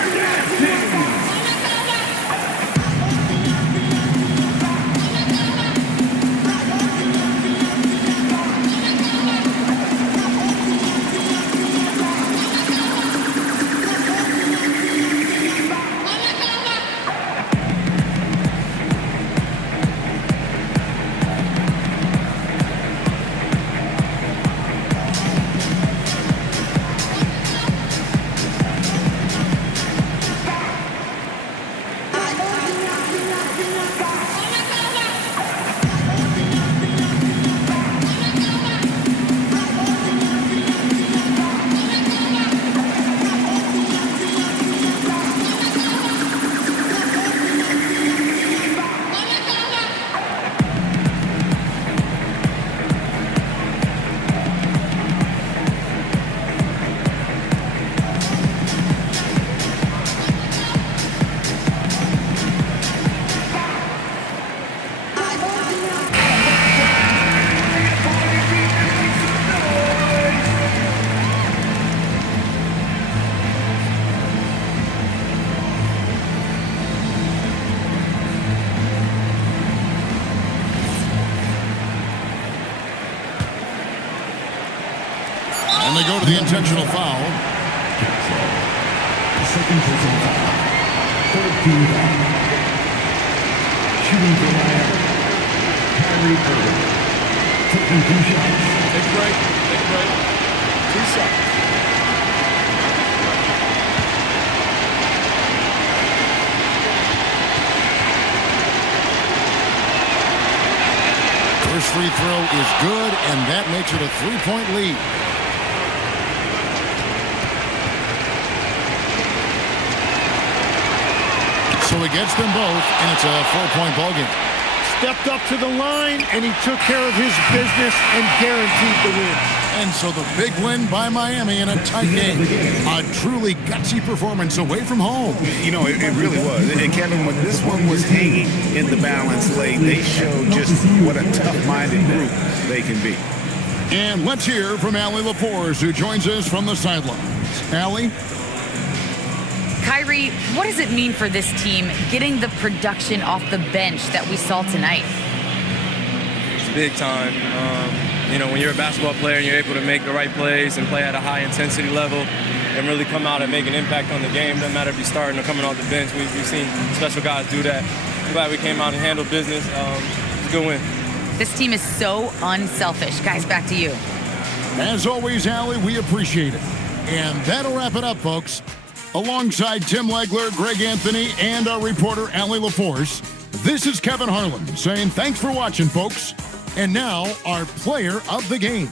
And they go to the intentional foul. Second personal foul. Third team foul. Shooting for Miami. Kyrie Irving. Taking 2 shots. Take a break. 2 shots. First free throw is good, and that makes it a 3-point lead. So he gets them both, and it's a 4-point ballgame. Stepped up to the line, and he took care of his business and guaranteed the win. And so the big win by Miami in a tight game. A truly gutsy performance away from home. You know, it really was. And Kevin, when this one was hanging in the balance late, they showed just what a tough-minded group they can be. And let's hear from Allie LaForce, who joins us from the sidelines. Allie? Kyrie, what does it mean for this team getting the production off the bench that we saw tonight? It's big time. You know, when you're a basketball player and you're able to make the right plays and play at a high intensity level and really come out and make an impact on the game, doesn't matter if you're starting or coming off the bench. We've seen special guys do that. I'm glad we came out and handled business. It's a good win. This team is so unselfish. Guys, back to you. As always, Allie, we appreciate it. And that'll wrap it up, folks. Alongside Tim Legler, Greg Anthony, and our reporter, Allie LaForce, this is Kevin Harlan saying thanks for watching, folks. And now, our player of the game.